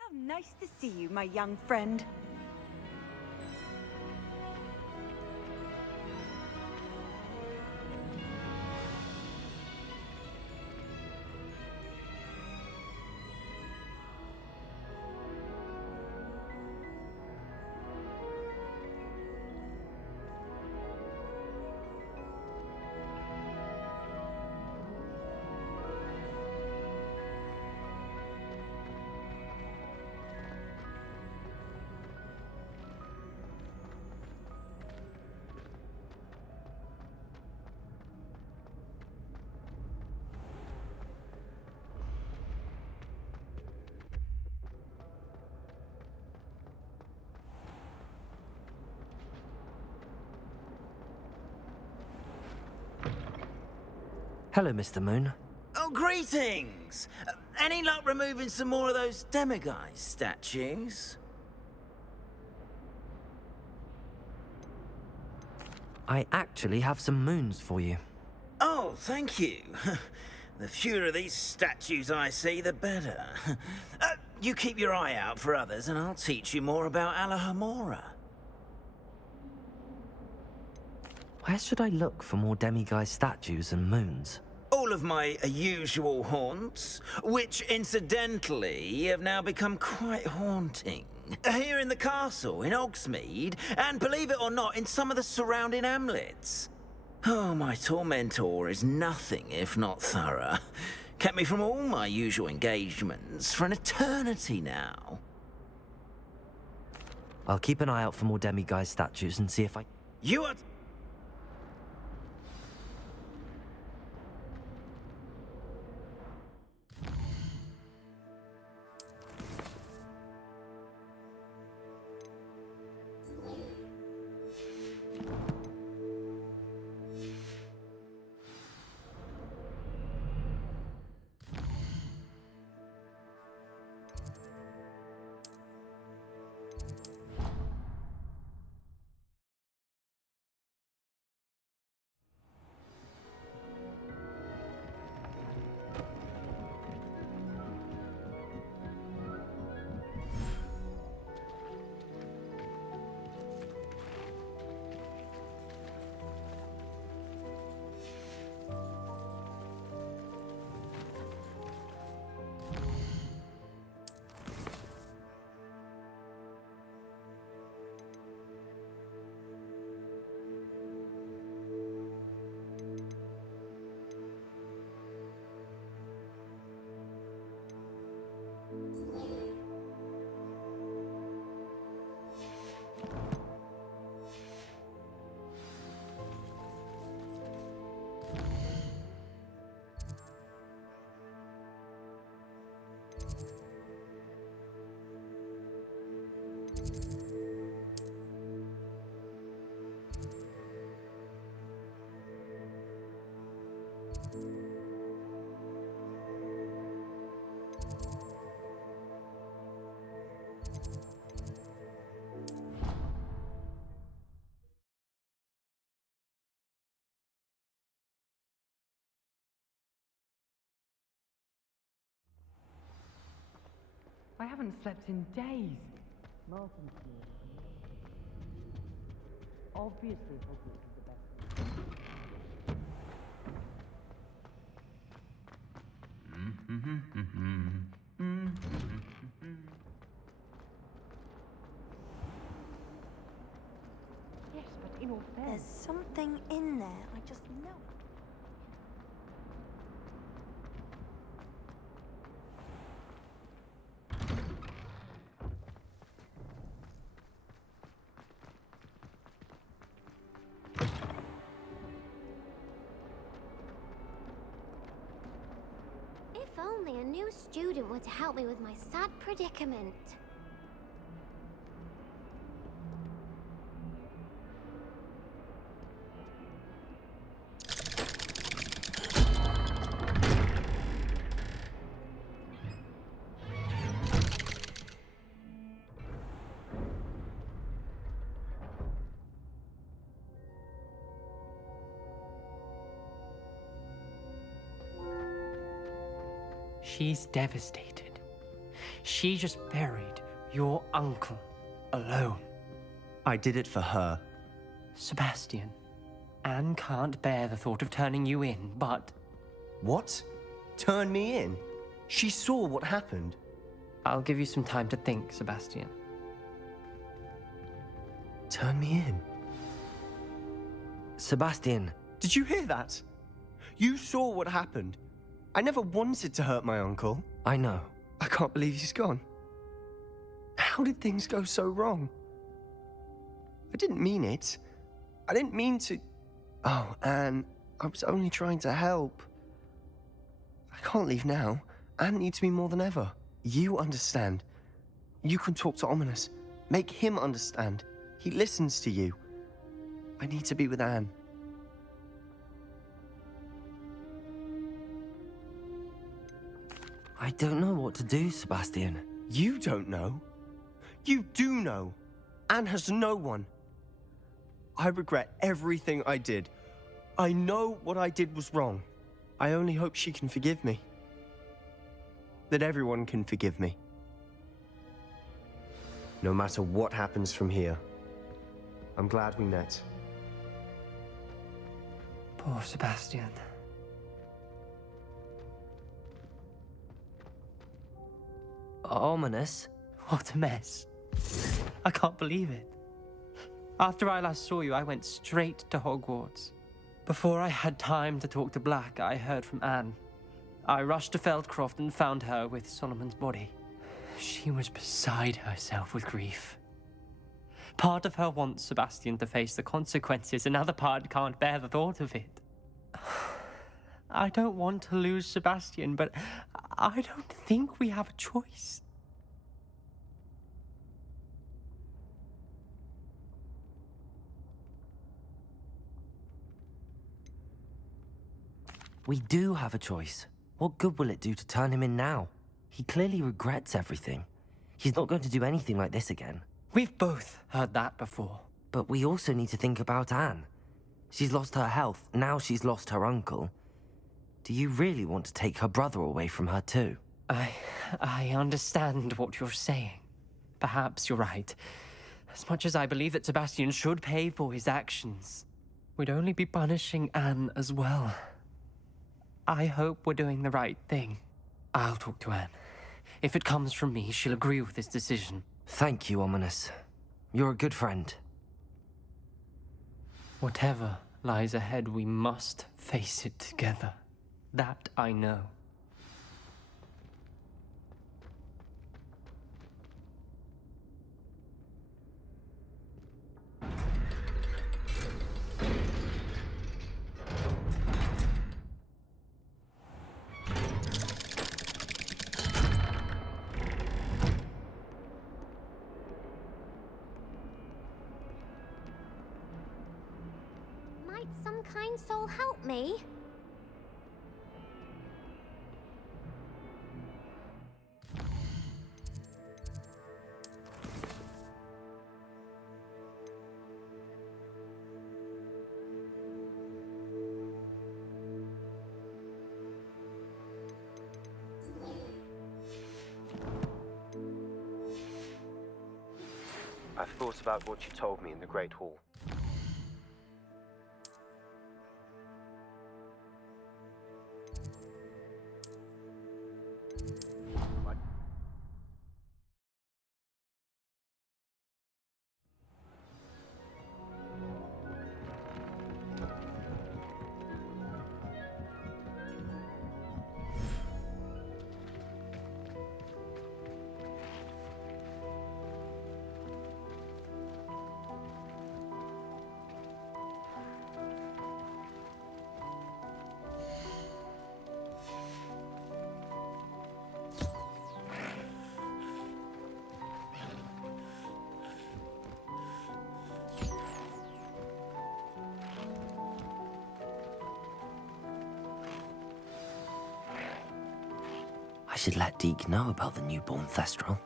How nice to see you, my young friend. Hello, Mr. Moon. Oh, greetings! Any luck removing some more of those demiguise statues? I actually have some moons for you. Oh, thank you. The fewer of these statues I see, the better. You keep your eye out for others, and I'll teach you more about Alahamora. Where should I look for more demiguise statues and moons? All of my usual haunts, which incidentally have now become quite haunting. Here in the castle, in Hogsmeade, and believe it or not, in some of the surrounding hamlets. Oh, my tormentor is nothing if not thorough. Kept me from all my usual engagements for an eternity now. I'll keep an eye out for more demiguise statues and see if I... You are... I haven't slept in days. Martin's here. Obviously, Hogwarts is the best. Yes, but in all fairness... There's something in there. I just know it. If only a new student were to help me with my sad predicament. She's devastated. She just buried your uncle alone. I did it for her. Sebastian, Anne can't bear the thought of turning you in, but... What? Turn me in? She saw what happened. I'll give you some time to think, Sebastian. Turn me in? Sebastian. Did you hear that? You saw what happened. I never wanted to hurt my uncle. I know. I can't believe he's gone. How did things go so wrong? I didn't mean it. I didn't mean to... Oh, Anne, I was only trying to help. I can't leave now. Anne needs me more than ever. You understand. You can talk to Ominous. Make him understand. He listens to you. I need to be with Anne. I don't know what to do, Sebastian. You don't know. You do know. Anne has no one. I regret everything I did. I know what I did was wrong. I only hope she can forgive me. That everyone can forgive me. No matter what happens from here, I'm glad we met. Poor Sebastian. Ominous? What a mess. I can't believe it. After I last saw you, I went straight to Hogwarts. Before I had time to talk to Black, I heard from Anne. I rushed to Feldcroft and found her with Solomon's body. She was beside herself with grief. Part of her wants Sebastian to face the consequences, another part can't bear the thought of it. I don't want to lose Sebastian, but I don't think we have a choice. We do have a choice. What good will it do to turn him in now? He clearly regrets everything. He's not going to do anything like this again. We've both heard that before. But we also need to think about Anne. She's lost her health, now she's lost her uncle. Do you really want to take her brother away from her too? I understand what you're saying. Perhaps you're right. As much as I believe that Sebastian should pay for his actions, we'd only be punishing Anne as well. I hope we're doing the right thing. I'll talk to Anne. If it comes from me, she'll agree with this decision. Thank you, Ominous. You're a good friend. Whatever lies ahead, we must face it together. That I know. Might some kind soul help me? I've thought about what you told me in the Great Hall. I should let Deke know about the newborn Thestral.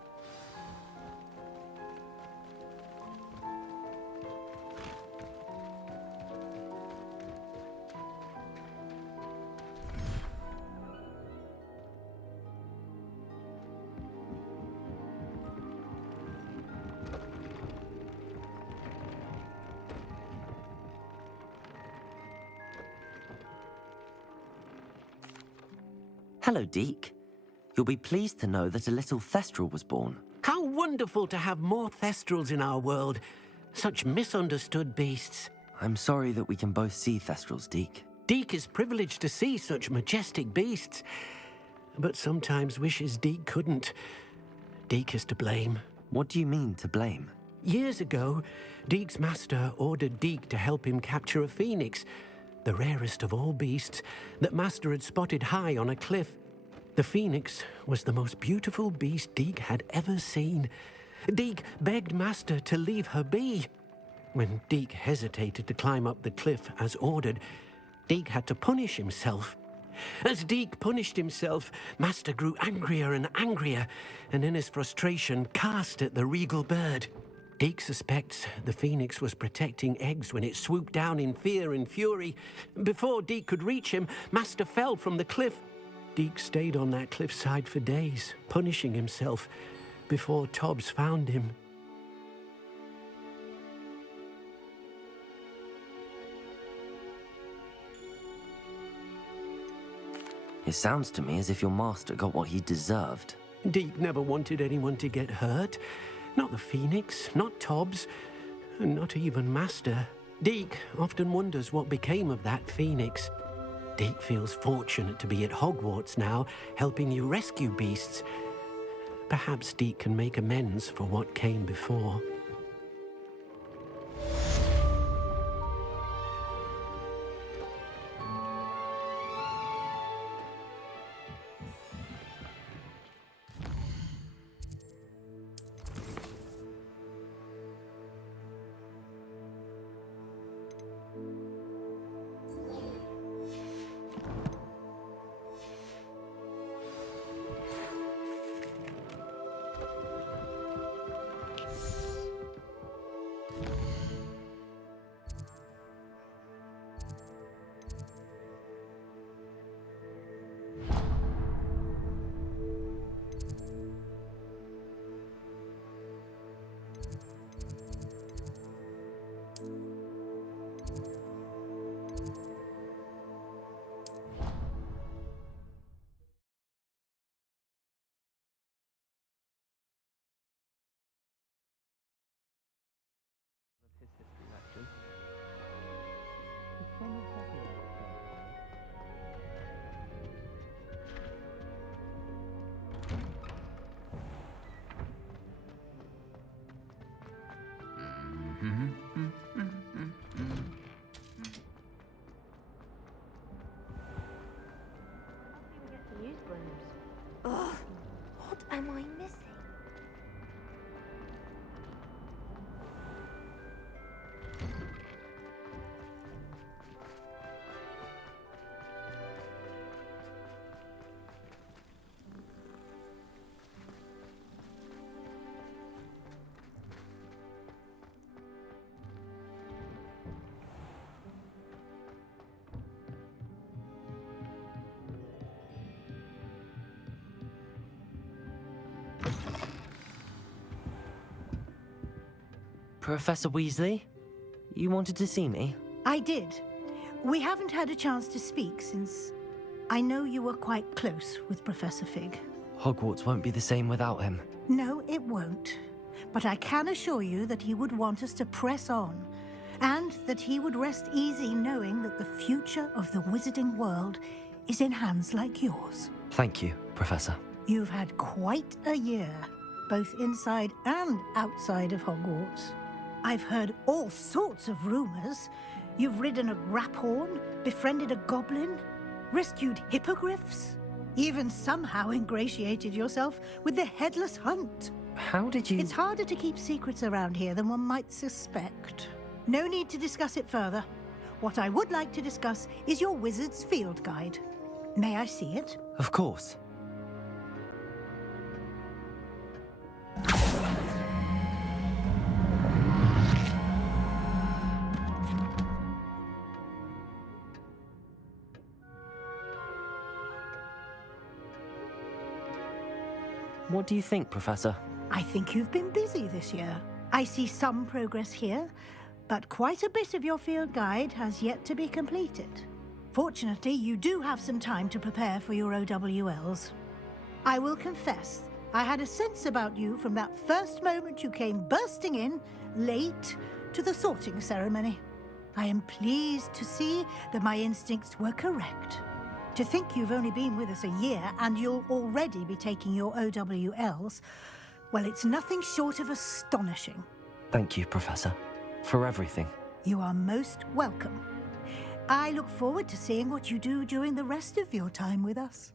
Hello, Deke. You'll be pleased to know that a little Thestral was born. How wonderful to have more Thestrals in our world. Such misunderstood beasts. I'm sorry that we can both see Thestrals, Deke. Deke is privileged to see such majestic beasts, but sometimes wishes Deke couldn't. Deke is to blame. What do you mean, to blame? Years ago, Deke's master ordered Deke to help him capture a phoenix, the rarest of all beasts that Master had spotted high on a cliff. The phoenix was the most beautiful beast Deke had ever seen. Deke begged Master to leave her be. When Deke hesitated to climb up the cliff as ordered, Deke had to punish himself. As Deke punished himself, Master grew angrier and angrier, and in his frustration cast at the regal bird. Deke suspects the phoenix was protecting eggs when it swooped down in fear and fury. Before Deke could reach him, Master fell from the cliff. Deke stayed on that cliffside for days, punishing himself, before Tobbs found him. It sounds to me as if your master got what he deserved. Deke never wanted anyone to get hurt. Not the Phoenix, not Tobbs, and not even Master. Deke often wonders what became of that Phoenix. Deke feels fortunate to be at Hogwarts now, helping you rescue beasts. Perhaps Deke can make amends for what came before. Ugh, what am I missing? Professor Weasley, you wanted to see me? I did. We haven't had a chance to speak since I know you were quite close with Professor Fig. Hogwarts won't be the same without him. No, it won't. But I can assure you that he would want us to press on, and that he would rest easy knowing that the future of the wizarding world is in hands like yours. Thank you, Professor. You've had quite a year, both inside and outside of Hogwarts. I've heard all sorts of rumors. You've ridden a graphorn, befriended a goblin, rescued hippogriffs, even somehow ingratiated yourself with the Headless Hunt. How did you... It's harder to keep secrets around here than one might suspect. No need to discuss it further. What I would like to discuss is your wizard's field guide. May I see it? Of course. What do you think, Professor? I think you've been busy this year. I see some progress here, but quite a bit of your field guide has yet to be completed. Fortunately, you do have some time to prepare for your OWLs. I will confess, I had a sense about you from that first moment you came bursting in, late, to the sorting ceremony. I am pleased to see that my instincts were correct. To think you've only been with us a year and you'll already be taking your OWLs, well, it's nothing short of astonishing. Thank you, Professor, for everything. You are most welcome. I look forward to seeing what you do during the rest of your time with us.